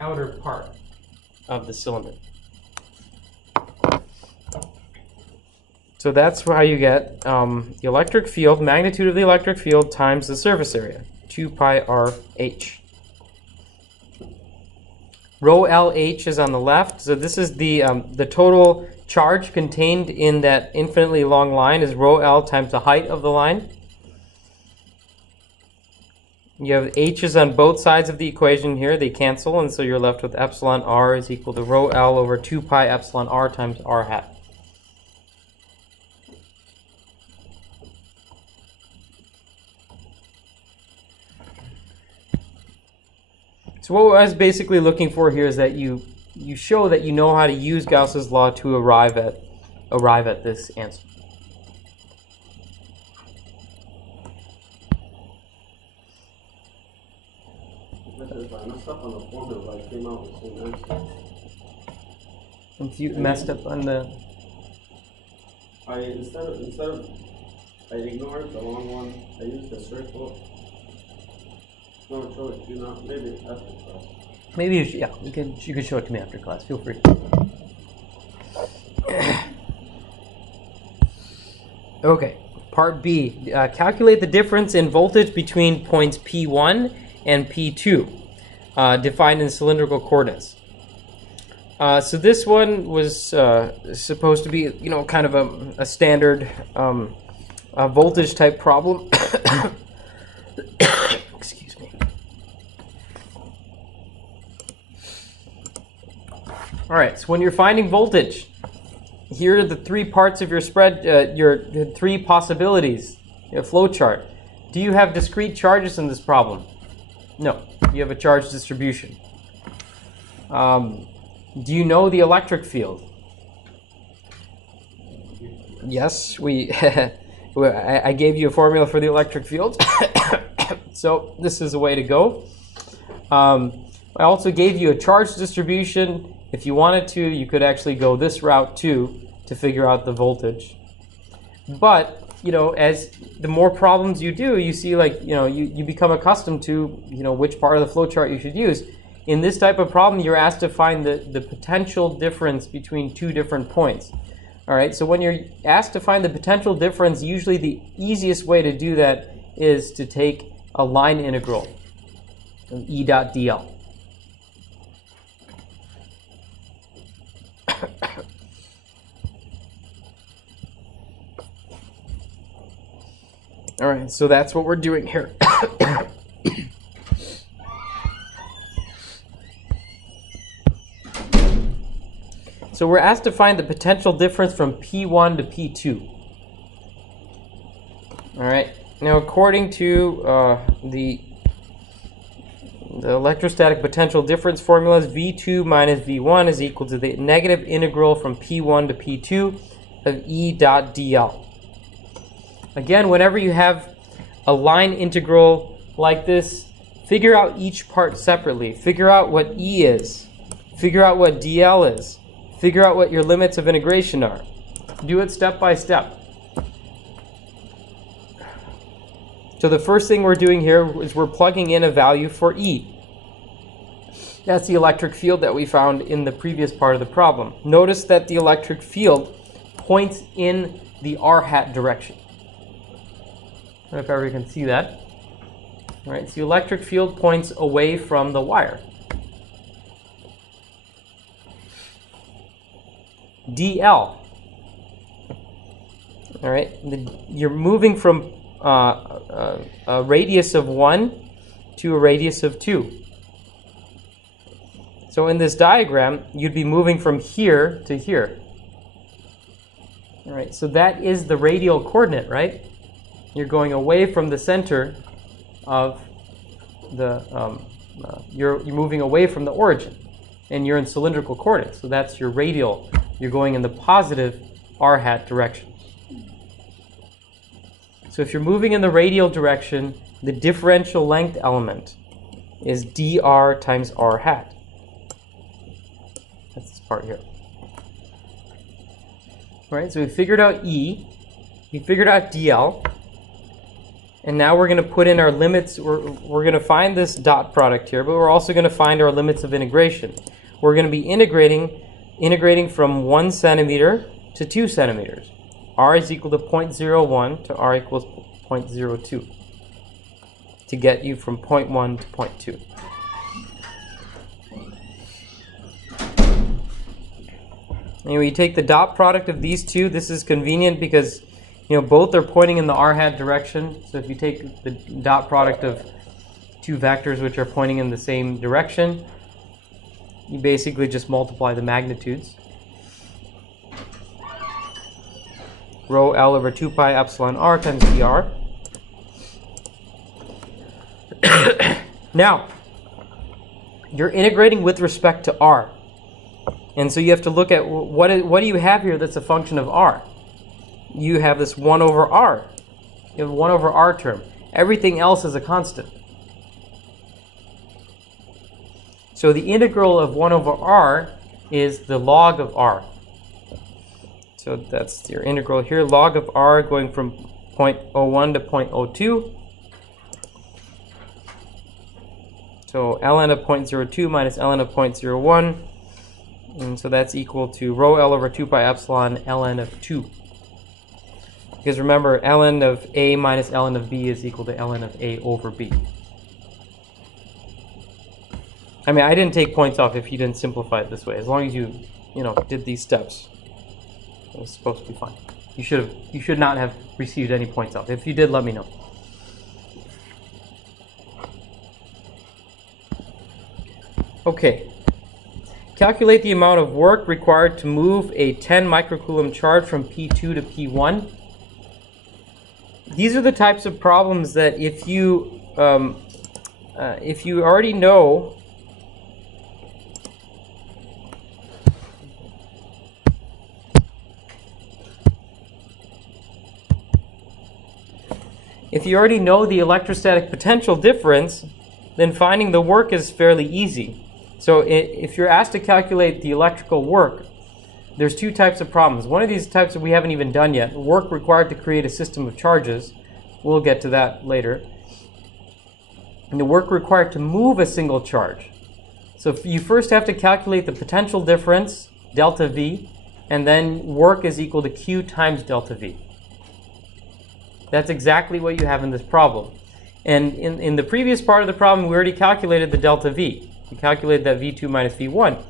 outer part of the cylinder. So that's how you get the electric field, magnitude of the electric field times the surface area, 2 pi r h. Rho LH is on the left, so this is the total charge contained in that infinitely long line is rho L times the height of the line. You have h's on both sides of the equation here, they cancel, and so you're left with epsilon r is equal to rho L over 2 pi epsilon r times r hat. So what I was basically looking for here is that you show that you know how to use Gauss's law to arrive at this answer. If I messed up on the formula, I came out with the same answer. If you messed up on the... Instead of I ignored the long one, I used the circle. No, show it to you now. Maybe after class. Maybe you should, yeah, you can show it to me after class. Feel free. Okay, part B. Calculate the difference in voltage between points P1 and P2, defined in cylindrical coordinates. So this one was supposed to be, kind of a standard voltage type problem. Excuse me. All right, so when you're finding voltage, here are the three parts of your spread, your three possibilities, your flow chart. Do you have discrete charges in this problem? No, you have a charge distribution. Do you know the electric field? Yes, I gave you a formula for the electric field. So this is the way to go. I also gave you a charge distribution. If you wanted to, you could actually go this route too to figure out the voltage. But, as the more problems you do, you see you become accustomed to, which part of the flowchart you should use. In this type of problem, you're asked to find the potential difference between two different points. All right, so when you're asked to find the potential difference, usually the easiest way to do that is to take a line integral of E dot dl. All right, so that's what we're doing here. So we're asked to find the potential difference from P1 to P2. All right, now according to the electrostatic potential difference formulas, V2 minus V1 is equal to the negative integral from P1 to P2 of E dot dl. Again, whenever you have a line integral like this, figure out each part separately. Figure out what E is. Figure out what dl is. Figure out what your limits of integration are. Do it step by step. So the first thing we're doing here is we're plugging in a value for E. That's the electric field that we found in the previous part of the problem. Notice that the electric field points in the r hat direction. I don't know if everyone can see that. All right, so the electric field points away from the wire. dl. All right, you're moving from a radius of 1 to a radius of 2. So in this diagram, you'd be moving from here to here. All right, so that is the radial coordinate, right? You're going away from the center of the, you're moving away from the origin, and you're in cylindrical coordinates, so that's your radial. You're going in the positive r hat direction. So if you're moving in the radial direction, the differential length element is dr times r hat. That's this part here. All right, so we figured out E, we figured out dl. And now we're going to put in our limits. We're going to find this dot product here, but we're also going to find our limits of integration. We're going to be integrating from 1 centimeter to 2 centimeters. R is equal to 0.01 to R equals 0.02 to get you from 0.1 to 0.2. Anyway, you take the dot product of these two. This is convenient because both are pointing in the r hat direction. So if you take the dot product of two vectors which are pointing in the same direction, you basically just multiply the magnitudes. Rho L over 2 pi epsilon r times dr. Now, you're integrating with respect to r. And so you have to look at what do you have here that's a function of r? You have this 1 over r. You have a 1 over r term. Everything else is a constant. So the integral of 1 over r is the log of r. So that's your integral here. Log of r going from 0.01 to 0.02. So ln of 0.02 minus ln of 0.01. And so that's equal to rho L over 2 pi epsilon ln of 2. Because remember, ln of A minus ln of B is equal to ln of A over B. I mean, I didn't take points off if you didn't simplify it this way. As long as you did these steps, it was supposed to be fine. You should not have received any points off. If you did, let me know. Okay. Calculate the amount of work required to move a 10 microcoulomb charge from P2 to P1. These are the types of problems that if you already know the electrostatic potential difference, then finding the work is fairly easy. So if you're asked to calculate the electrical work, there's two types of problems. One of these types that we haven't even done yet, work required to create a system of charges. We'll get to that later. And the work required to move a single charge. So you first have to calculate the potential difference, delta V, and then work is equal to Q times delta V. That's exactly what you have in this problem. And in the previous part of the problem, we already calculated the delta V. We calculated that V2 minus V1.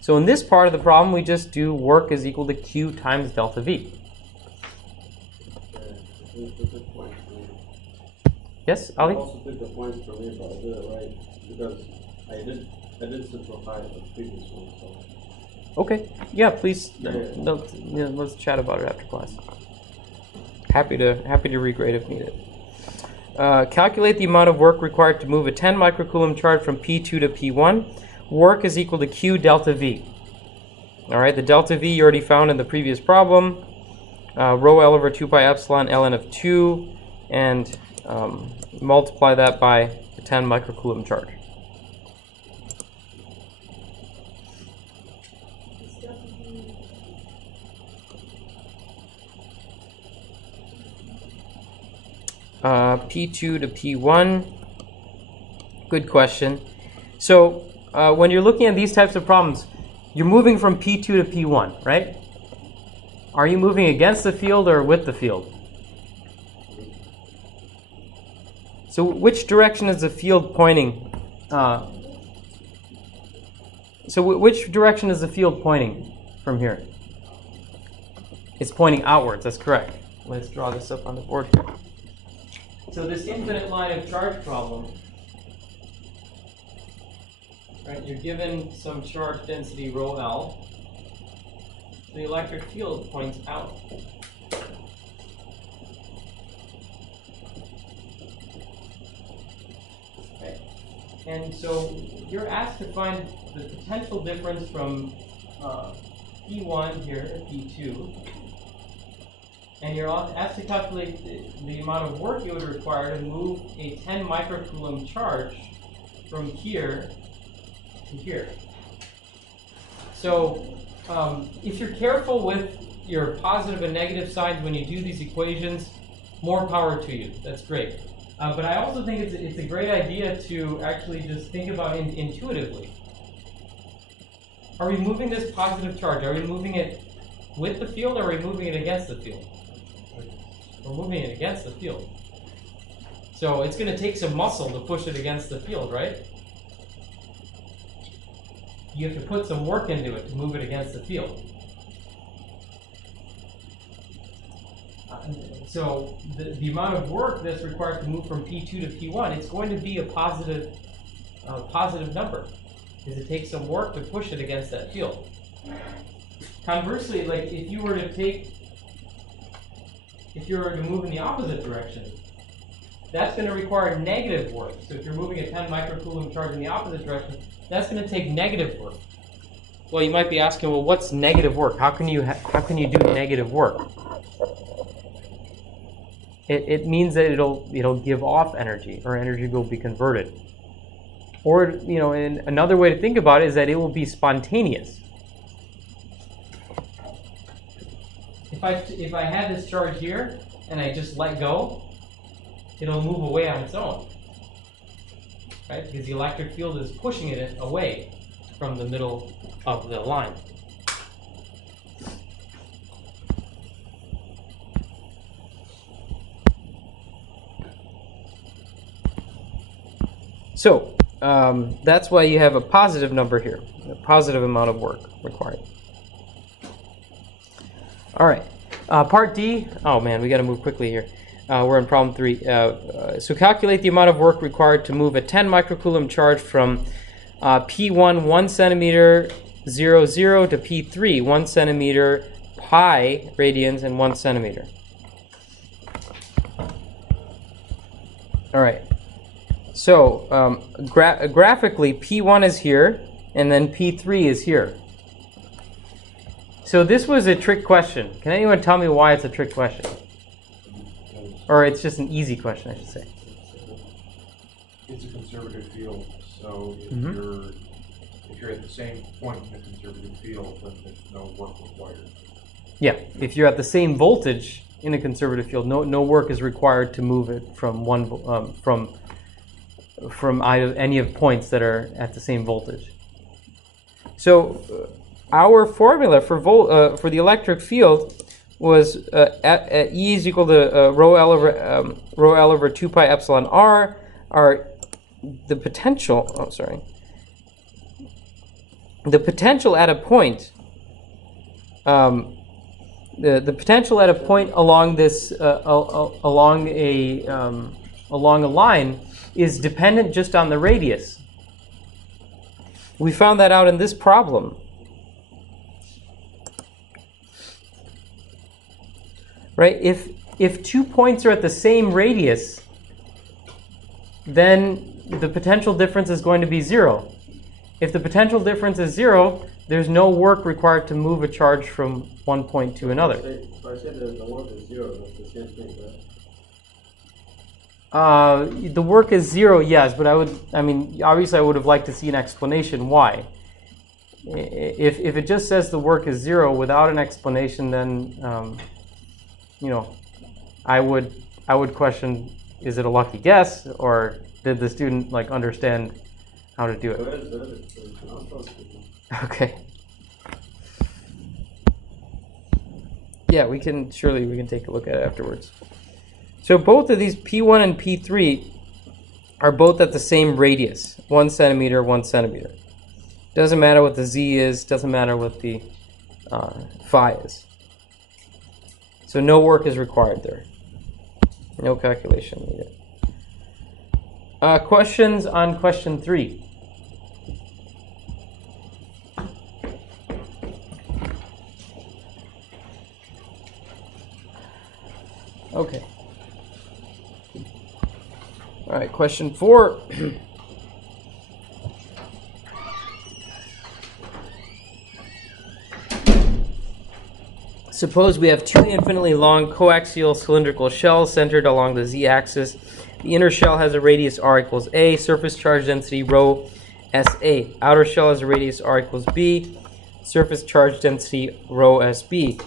So in this part of the problem, we just do work is equal to Q times delta V. Yes, Ali? I also took the points from here, but I did it right because I did simplify the previous one. So. Okay. Yeah, please. Let's chat about it after class. Happy to regrade if needed. Calculate the amount of work required to move a 10 microcoulomb charge from P2 to P1. Work is equal to Q delta V. All right, the delta V you already found in the previous problem. Rho L over 2 pi epsilon ln of 2, and multiply that by the 10 microcoulomb charge. P2 to P1. Good question. So when you're looking at these types of problems, you're moving from P2 to P1, right? Are you moving against the field or with the field? So which direction is the field pointing? Which direction is the field pointing from here? It's pointing outwards, that's correct. Let's draw this up on the board here. So this infinite line of charge problem, right? You're given some charge density rho L. The electric field points out. Okay. And so you're asked to find the potential difference from P1 here to P2. And you're asked to calculate the amount of work you would require to move a 10 microcoulomb charge from here to here. So if you're careful with your positive and negative signs when you do these equations, more power to you. That's great. But I also think it's a great idea to actually just think about it intuitively. Are we moving this positive charge? Are we moving it with the field, or are we moving it against the field? We're moving it against the field. So it's going to take some muscle to push it against the field, right? You have to put some work into it to move it against the field. So the amount of work that's required to move from P2 to P1, it's going to be a positive number, because it takes some work to push it against that field. Conversely, like if you were to move in the opposite direction, that's going to require negative work. So if you're moving a 10 microcoulomb charge in the opposite direction, that's going to take negative work. Well, you might be asking, well, what's negative work? How can you do negative work? It means that it'll give off energy, or energy will be converted. Or, and another way to think about it is that it will be spontaneous. If I had this charge here and I just let go, it'll move away on its own, right? Because the electric field is pushing it away from the middle of the line. So that's why you have a positive number here, a positive amount of work required. All right, part D. Oh man, we got to move quickly here. We're on problem 3. So calculate the amount of work required to move a 10 microcoulomb charge from P1 1 centimeter 0 0 to P3 1 centimeter pi radians and 1 centimeter. All right. So graphically, P1 is here, and then P3 is here. So this was a trick question. Can anyone tell me why it's a trick question? Or it's just an easy question, I should say. It's a conservative field, so if you're at the same point in a conservative field, then there's no work required. Yeah, if you're at the same voltage in a conservative field, no work is required to move it from any of points that are at the same voltage. So our formula for the electric field was at E is equal to rho L over 2 pi epsilon R. The potential. Oh, sorry. The potential at a point. The potential at a point along this along a line is dependent just on the radius. We found that out in this problem. Right? If 2 points are at the same radius, then the potential difference is going to be 0. If the potential difference is 0, there's no work required to move a charge from one point to another. If I say that the work is 0, that's the same thing, right? The work is 0, yes, but obviously I would have liked to see an explanation why. If it just says the work is 0 without an explanation, then I would question, is it a lucky guess, or did the student understand how to do it? Okay. Yeah, we can take a look at it afterwards. So both of these P1 and P3 are both at the same radius, 1 centimeter, 1 centimeter. Doesn't matter what the Z is, doesn't matter what the phi is. So no work is required there. No calculation needed. Questions on question 3? Okay. All right, question 4. Suppose we have two infinitely long coaxial cylindrical shells centered along the z-axis. The inner shell has a radius r equals a, surface charge density rho SA. Outer shell has a radius r equals b, surface charge density rho SB.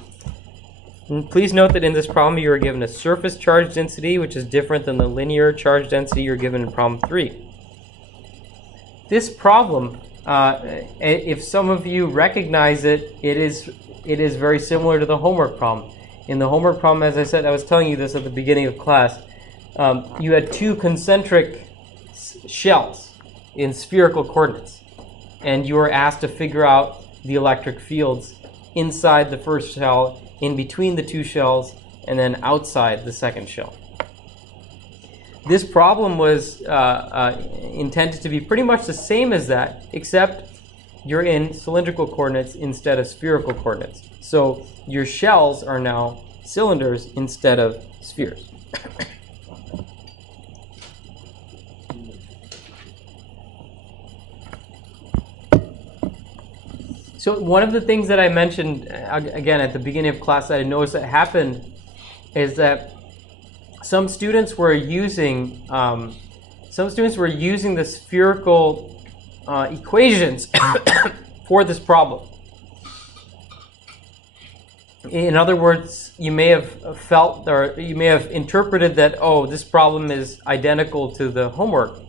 And please note that in this problem you are given a surface charge density, which is different than the linear charge density you're given in problem 3. This problem, if some of you recognize it, it is very similar to the homework problem. In the homework problem, as I said, I was telling you this at the beginning of class, you had two concentric shells in spherical coordinates, and you were asked to figure out the electric fields inside the first shell, in between the two shells, and then outside the second shell. This problem was intended to be pretty much the same as that, except you're in cylindrical coordinates instead of spherical coordinates. So your shells are now cylinders instead of spheres. So one of the things that I mentioned, again, at the beginning of class that I noticed that happened is that some students were using the spherical equations for this problem. In other words, you may have felt, or you may have interpreted that, oh, this problem is identical to the homework.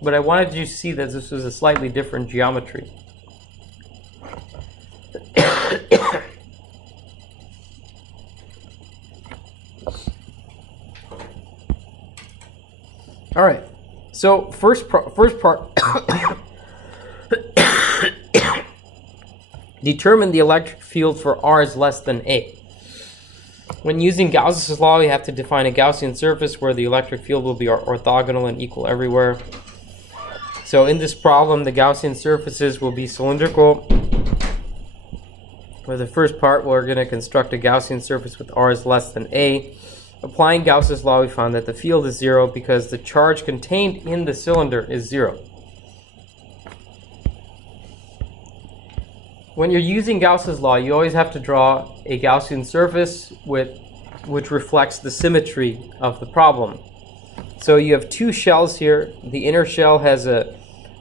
But I wanted you to see that this was a slightly different geometry. All right. So first part, determine the electric field for R is less than A. When using Gauss's law, we have to define a Gaussian surface where the electric field will be orthogonal and equal everywhere. So in this problem, the Gaussian surfaces will be cylindrical. For the first part, we're going to construct a Gaussian surface with R is less than A. Applying Gauss's law, we found that the field is 0 because the charge contained in the cylinder is 0. When you're using Gauss's law, you always have to draw a Gaussian surface which reflects the symmetry of the problem. So you have two shells here. The inner shell has a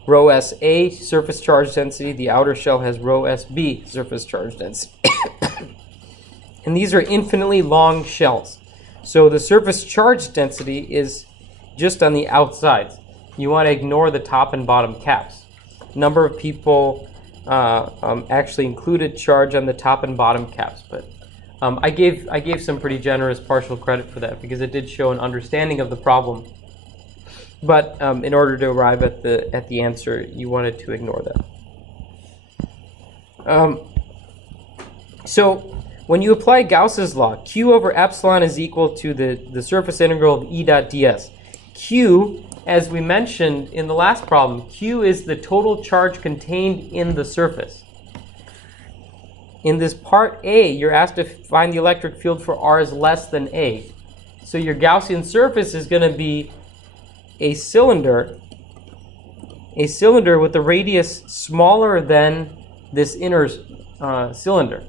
rho SA surface charge density. The outer shell has rho SB surface charge density. And these are infinitely long shells. So the surface charge density is just on the outsides. You want to ignore the top and bottom caps. Number of people actually included charge on the top and bottom caps, but I gave some pretty generous partial credit for that because it did show an understanding of the problem. But in order to arrive at the answer, you wanted to ignore that. So when you apply Gauss's law, Q over epsilon is equal to the surface integral of E dot ds. Q, as we mentioned in the last problem, Q is the total charge contained in the surface. In this part A, you're asked to find the electric field for R is less than A. So your Gaussian surface is going to be a cylinder with a radius smaller than this inner cylinder.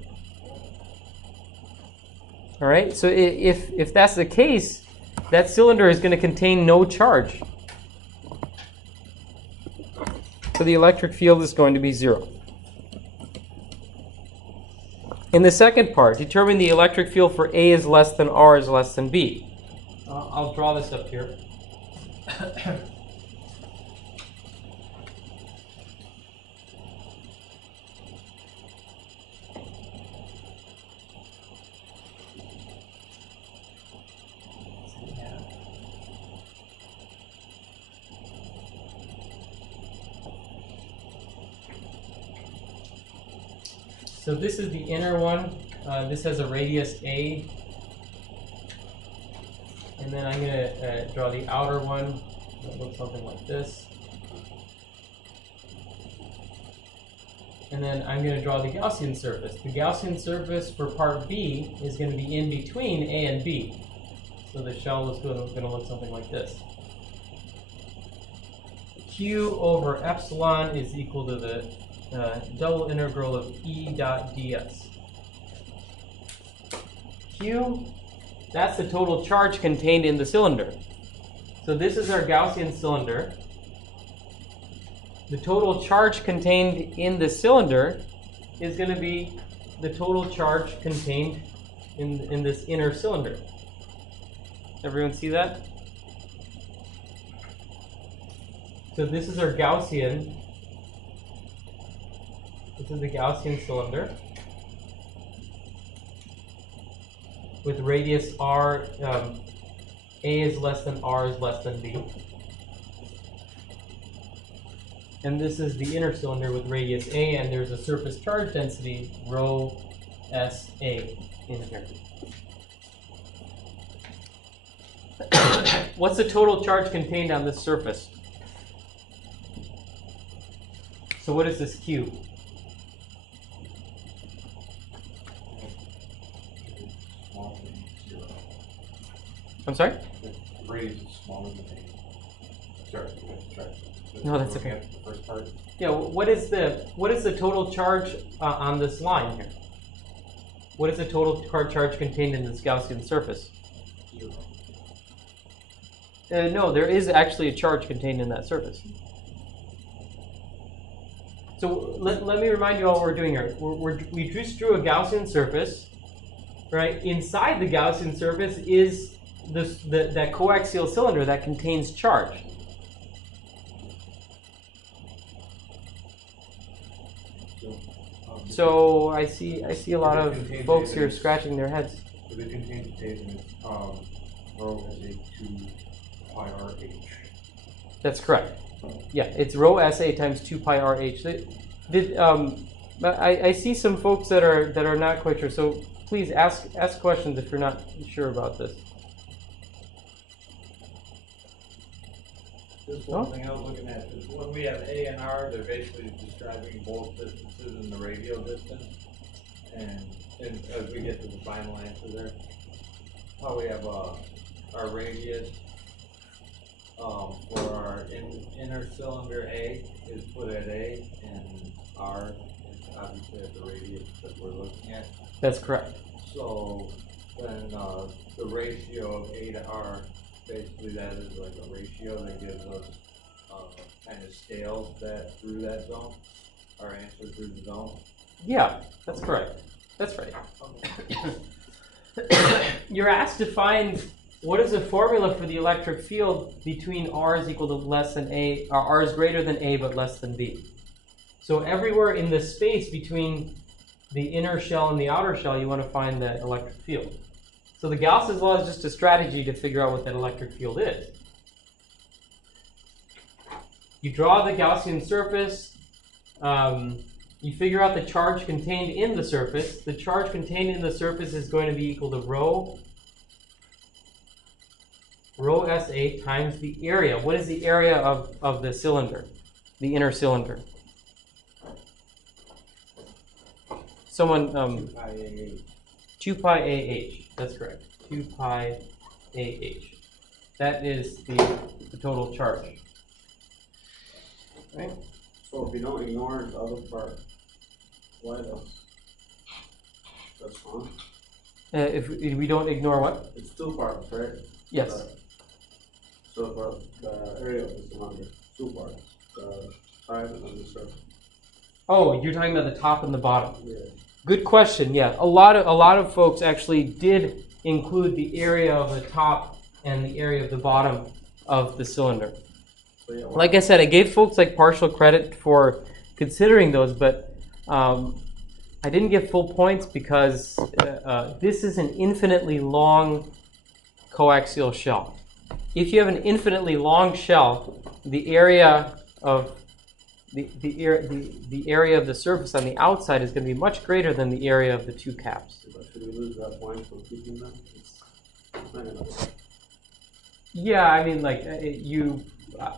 All right, so if that's the case, that cylinder is going to contain no charge. So the electric field is going to be 0. In the second part, determine the electric field for A is less than R is less than B. I'll draw this up here. So this is the inner one. This has a radius A. And then I'm going to draw the outer one. That looks something like this. And then I'm going to draw the Gaussian surface. The Gaussian surface for part B is going to be in between A and B. So the shell is going to look something like this. Q over epsilon is equal to the double integral of E dot ds. Q, that's the total charge contained in the cylinder. So this is our Gaussian cylinder. The total charge contained in the cylinder is going to be the total charge contained in this inner cylinder. Everyone see that? So this is our Gaussian. This is the Gaussian cylinder with radius r. A is less than r is less than b. And this is the inner cylinder with radius a, and there's a surface charge density rho s a in here. What's the total charge contained on this surface? So what is this cube? I'm sorry? The radius is smaller than A. Sorry. No, that's Looking okay. at the first part. Yeah, what is the total charge on this line here? What is the total charge contained in this Gaussian surface? 0. No, there is actually a charge contained in that surface. So let me remind you all what we're doing here. We just drew a Gaussian surface, right? Inside the Gaussian surface is that coaxial cylinder that contains charge. So I see a lot of folks here scratching their heads. If it contains a phase and it's rho as a 2 pi r h. That's correct. Yeah, it's rho SA times 2 pi r h. I see some folks that are not quite sure. So please ask questions if you're not sure about this. Just one thing I was looking at is when we have A and R, they're basically describing both distances in the radial distance. And as we get to the final answer there, how we have our radius for our inner cylinder A is put at A, and R is obviously at the radius that we're looking at. That's correct. So then the ratio of A to R, basically that is like a ratio that gives us kind of scales that through that zone, our answer through the zone. Yeah, that's correct. That's right. You're asked to find what is the formula for the electric field between R is equal to less than A, or R is greater than A but less than B. So everywhere in the space between the inner shell and the outer shell, you want to find the electric field. So the Gauss's law is just a strategy to figure out what that electric field is. You draw the Gaussian surface, you figure out the charge contained in the surface. The charge contained in the surface is going to be equal to rho SA times the area. What is the area of the cylinder, the inner cylinder? Someone, 2 pi AH. 2 pi AH, that's correct. 2 pi AH. That is the total charge. Right? So if you don't ignore the other part, why else? That's fine. If we don't ignore what? It's 2 parts, right? Yes. So for the area of the cylinder, 2 parts, the side and then the surface. Oh, you're talking about the top and the bottom. Yeah. Good question. Yeah, a lot of folks actually did include the area of the top and the area of the bottom of the cylinder. So yeah, Like I said, I gave folks like partial credit for considering those, but I didn't give full points because this is an infinitely long coaxial shell. If you have an infinitely long shell, the area of the area of the surface on the outside is going to be much greater than the area of the two caps. but should we lose that point for keeping them? It's not enough. Yeah, I mean, like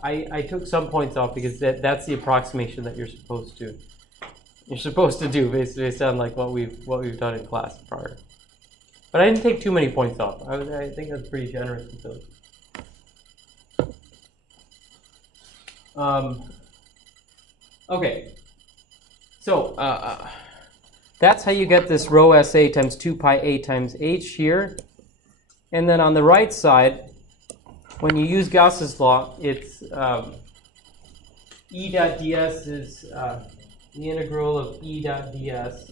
I took some points off because that's the approximation that you're supposed to do based on like what we've done in class prior. But I didn't take too many points off. I think that's pretty generous with those. Okay, so that's how you get this rho SA times 2 pi A times H here. And then on the right side, when you use Gauss's law, it's E dot ds is the integral of E dot ds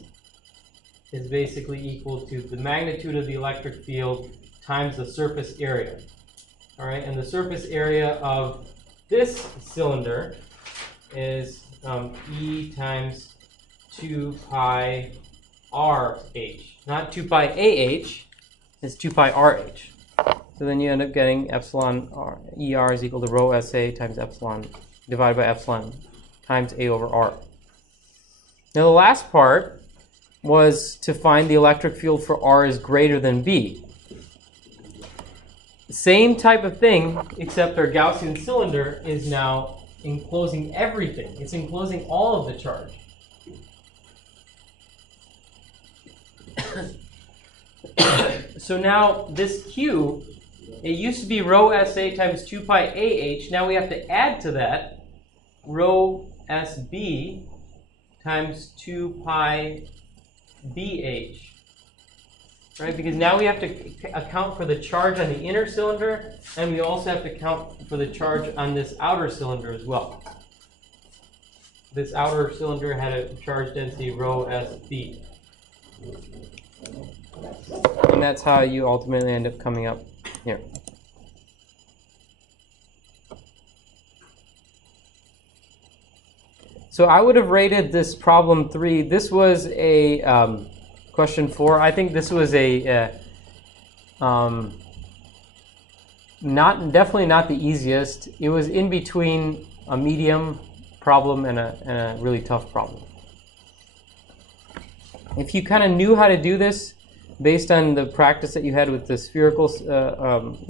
is basically equal to the magnitude of the electric field times the surface area. All right, and the surface area of this cylinder is E times 2 pi RH. Not 2 pi AH, it's 2 pi RH. So then you end up getting epsilon ER is equal to rho SA times epsilon divided by epsilon times A over R. Now the last part was to find the electric field for R is greater than B. Same type of thing, except our Gaussian cylinder is now enclosing everything. It's enclosing all of the charge. So now this Q, it used to be rho SA times 2 pi AH. Now we have to add to that rho SB times 2 pi BH. Right? Because now we have to account for the charge on the inner cylinder, and we also have to account for the charge on this outer cylinder as well. This outer cylinder had a charge density rho SB. And that's how you ultimately end up coming up here. So I would have rated this problem 3. This was a question 4. I think this was a definitely not the easiest. It was in between a medium problem and a really tough problem. If you kind of knew how to do this based on the practice that you had with the spherical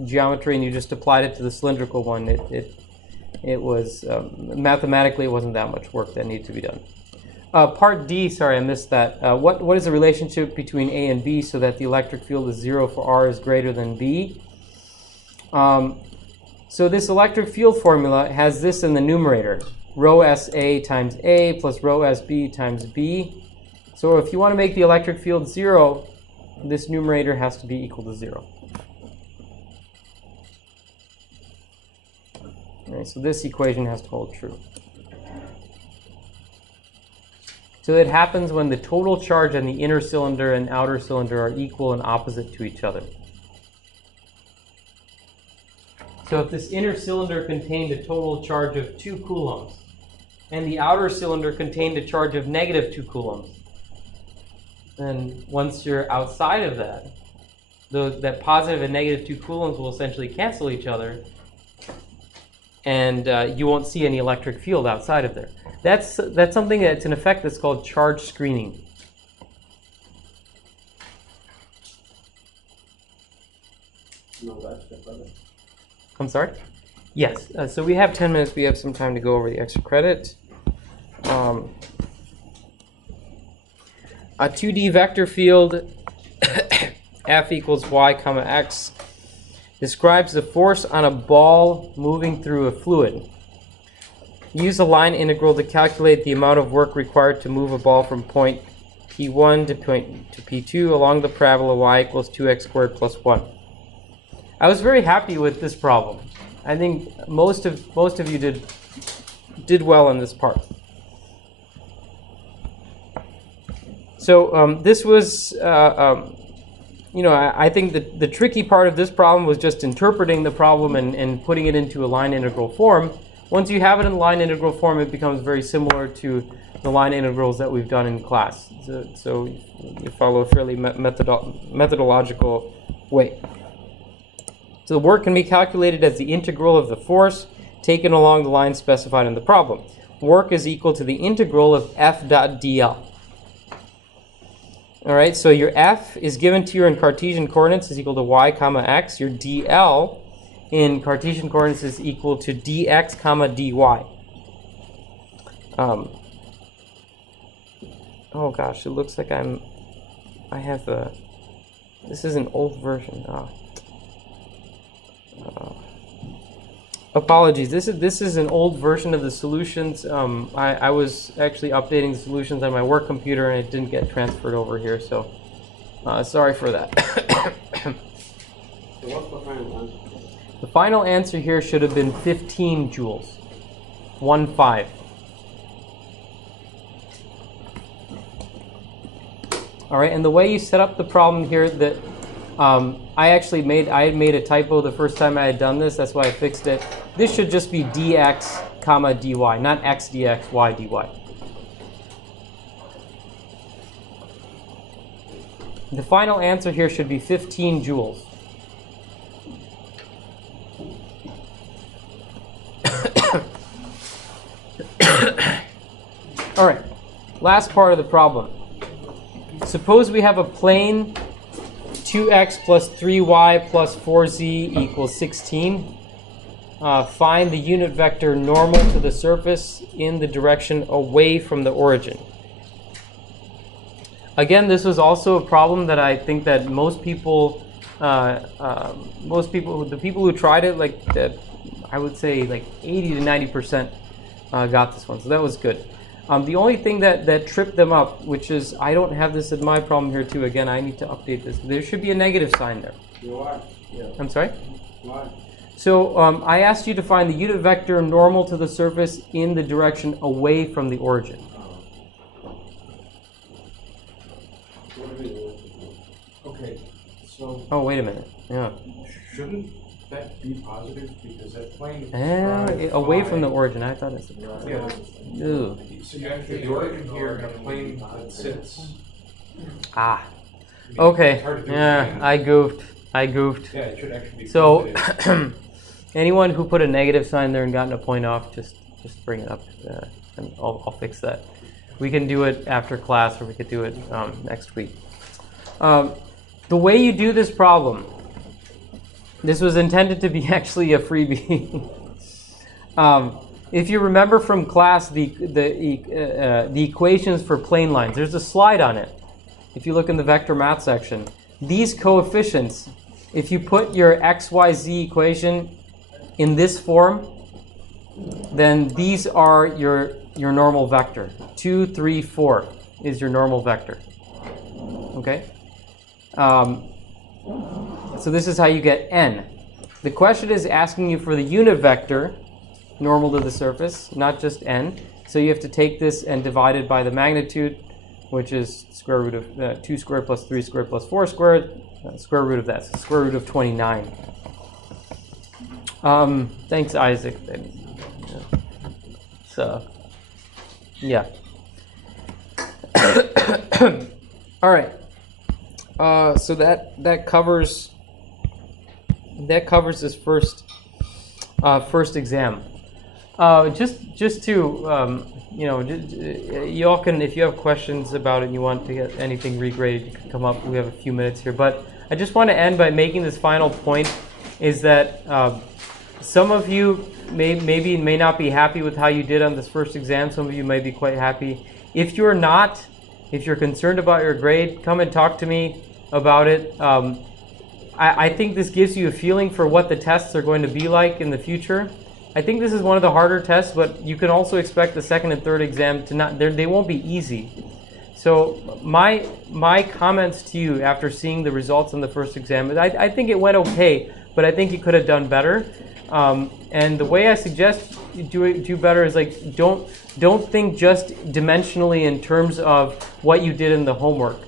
geometry and you just applied it to the cylindrical one, it was mathematically it wasn't that much work that needed to be done. Part D, sorry, I missed that. What is the relationship between A and B so that the electric field is 0 for R is greater than B? So this electric field formula has this in the numerator, rho SA times A plus rho SB times B. So if you want to make the electric field 0, this numerator has to be equal to 0. All right, so this equation has to hold true. So it happens when the total charge on the inner cylinder and outer cylinder are equal and opposite to each other. So if this inner cylinder contained a total charge of 2 coulombs, and the outer cylinder contained a charge of negative 2 coulombs, then once you're outside of that, that positive and negative 2 coulombs will essentially cancel each other, and you won't see any electric field outside of there. That's something that's an effect that's called charge screening. I'm sorry? Yes. So we have 10 minutes. We have some time to go over the extra credit. A 2D vector field F equals y comma x describes the force on a ball moving through a fluid. Use a line integral to calculate the amount of work required to move a ball from point P1 to point to P2 along the parabola y equals 2x squared plus 1. I was very happy with this problem. I think most of you did well on this part. So this was, I think the tricky part of this problem was just interpreting the problem and putting it into a line integral form. Once you have it in line integral form, it becomes very similar to the line integrals that we've done in class. So you follow a fairly methodological way. So the work can be calculated as the integral of the force taken along the line specified in the problem. Work is equal to the integral of F dot dl. All right, so your F is given to you in Cartesian coordinates is equal to y comma x. Your dl in Cartesian coordinates is equal to dx comma dy. Oh gosh, it looks like this is an old version. Apologies, this is an old version of the solutions. I was actually updating the solutions on my work computer and it didn't get transferred over here, so sorry for that. So what's the final answer? The final answer here should have been 15 joules. 1-5. All right, and the way you set up the problem here that I had made a typo the first time I had done this. That's why I fixed it. This should just be dx comma dy, not x dx, y dy. The final answer here should be 15 joules. All right, last part of the problem. Suppose we have a plane 2x plus 3y plus 4z equals 16. Find the unit vector normal to the surface in the direction away from the origin. Again, this was also a problem that I think that the people who tried it, I would say like 80 to 90% got this one, so that was good. The only thing that tripped them up, which is, I don't have this in my problem here too, again, I need to update this. There should be a negative sign there. Why? Yeah. I'm sorry? Why? So I asked you to find the unit vector normal to the surface in the direction away from the origin. Okay, so Oh, wait a minute. Yeah. shouldn't that be positive because that plane is Away from the origin. I thought it's... Yeah. Ooh. So you actually the origin here and a plane that sits. Ah. I mean, Okay. it's hard to do Yeah, again. I goofed. Yeah, it should actually be So, positive. anyone who put a negative sign there and gotten a point off, just bring it up, and I'll fix that. We can do it after class, or we could do it next week. The way you do this problem, this was intended to be actually a freebie. If you remember from class the equations for plane lines, there's a slide on it. If you look in the vector math section, these coefficients, if you put your XYZ equation in this form, then these are your normal vector. 2, 3, 4 is your normal vector. Okay? So this is how you get n. The question is asking you for the unit vector normal to the surface, not just n. So you have to take this and divide it by the magnitude, which is square root of 2 squared plus 3 squared plus 4 squared. Square root of that, so square root of 29. Thanks, Isaac. So, yeah. All right. So that covers this first exam. Just to you all can, if you have questions about it and you want to get anything regraded, you can come up. We have a few minutes here, but I just want to end by making this final point: is that some of you may not be happy with how you did on this first exam. Some of you may be quite happy. If you're not, if you're concerned about your grade, come and talk to me about it. I think this gives you a feeling for what the tests are going to be like in the future. I think this is one of the harder tests, but you can also expect the second and third exam to not, they won't be easy. So my comments to you after seeing the results on the first exam is I think it went okay, but I think you could have done better. And the way I suggest you do better is like don't think just dimensionally in terms of what you did in the homework,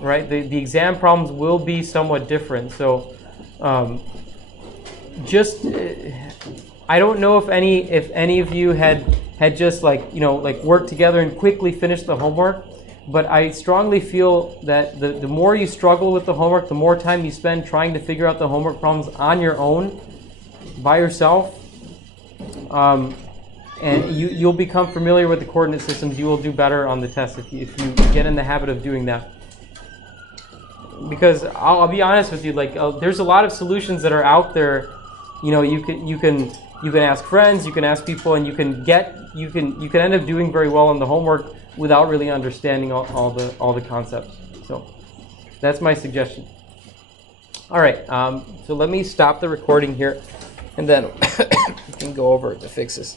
right? The exam problems will be somewhat different. So I don't know if any of you had just worked together and quickly finished the homework, but I strongly feel that the more you struggle with the homework, the more time you spend trying to figure out the homework problems on your own, by yourself, and you'll become familiar with the coordinate systems. You will do better on the test if you get in the habit of doing that. Because I'll be honest with you, there's a lot of solutions that are out there. You can ask friends, you can ask people, and you can end up doing very well on the homework without really understanding all the concepts. So that's my suggestion. All right, so let me stop the recording here, and then we can go over the fixes.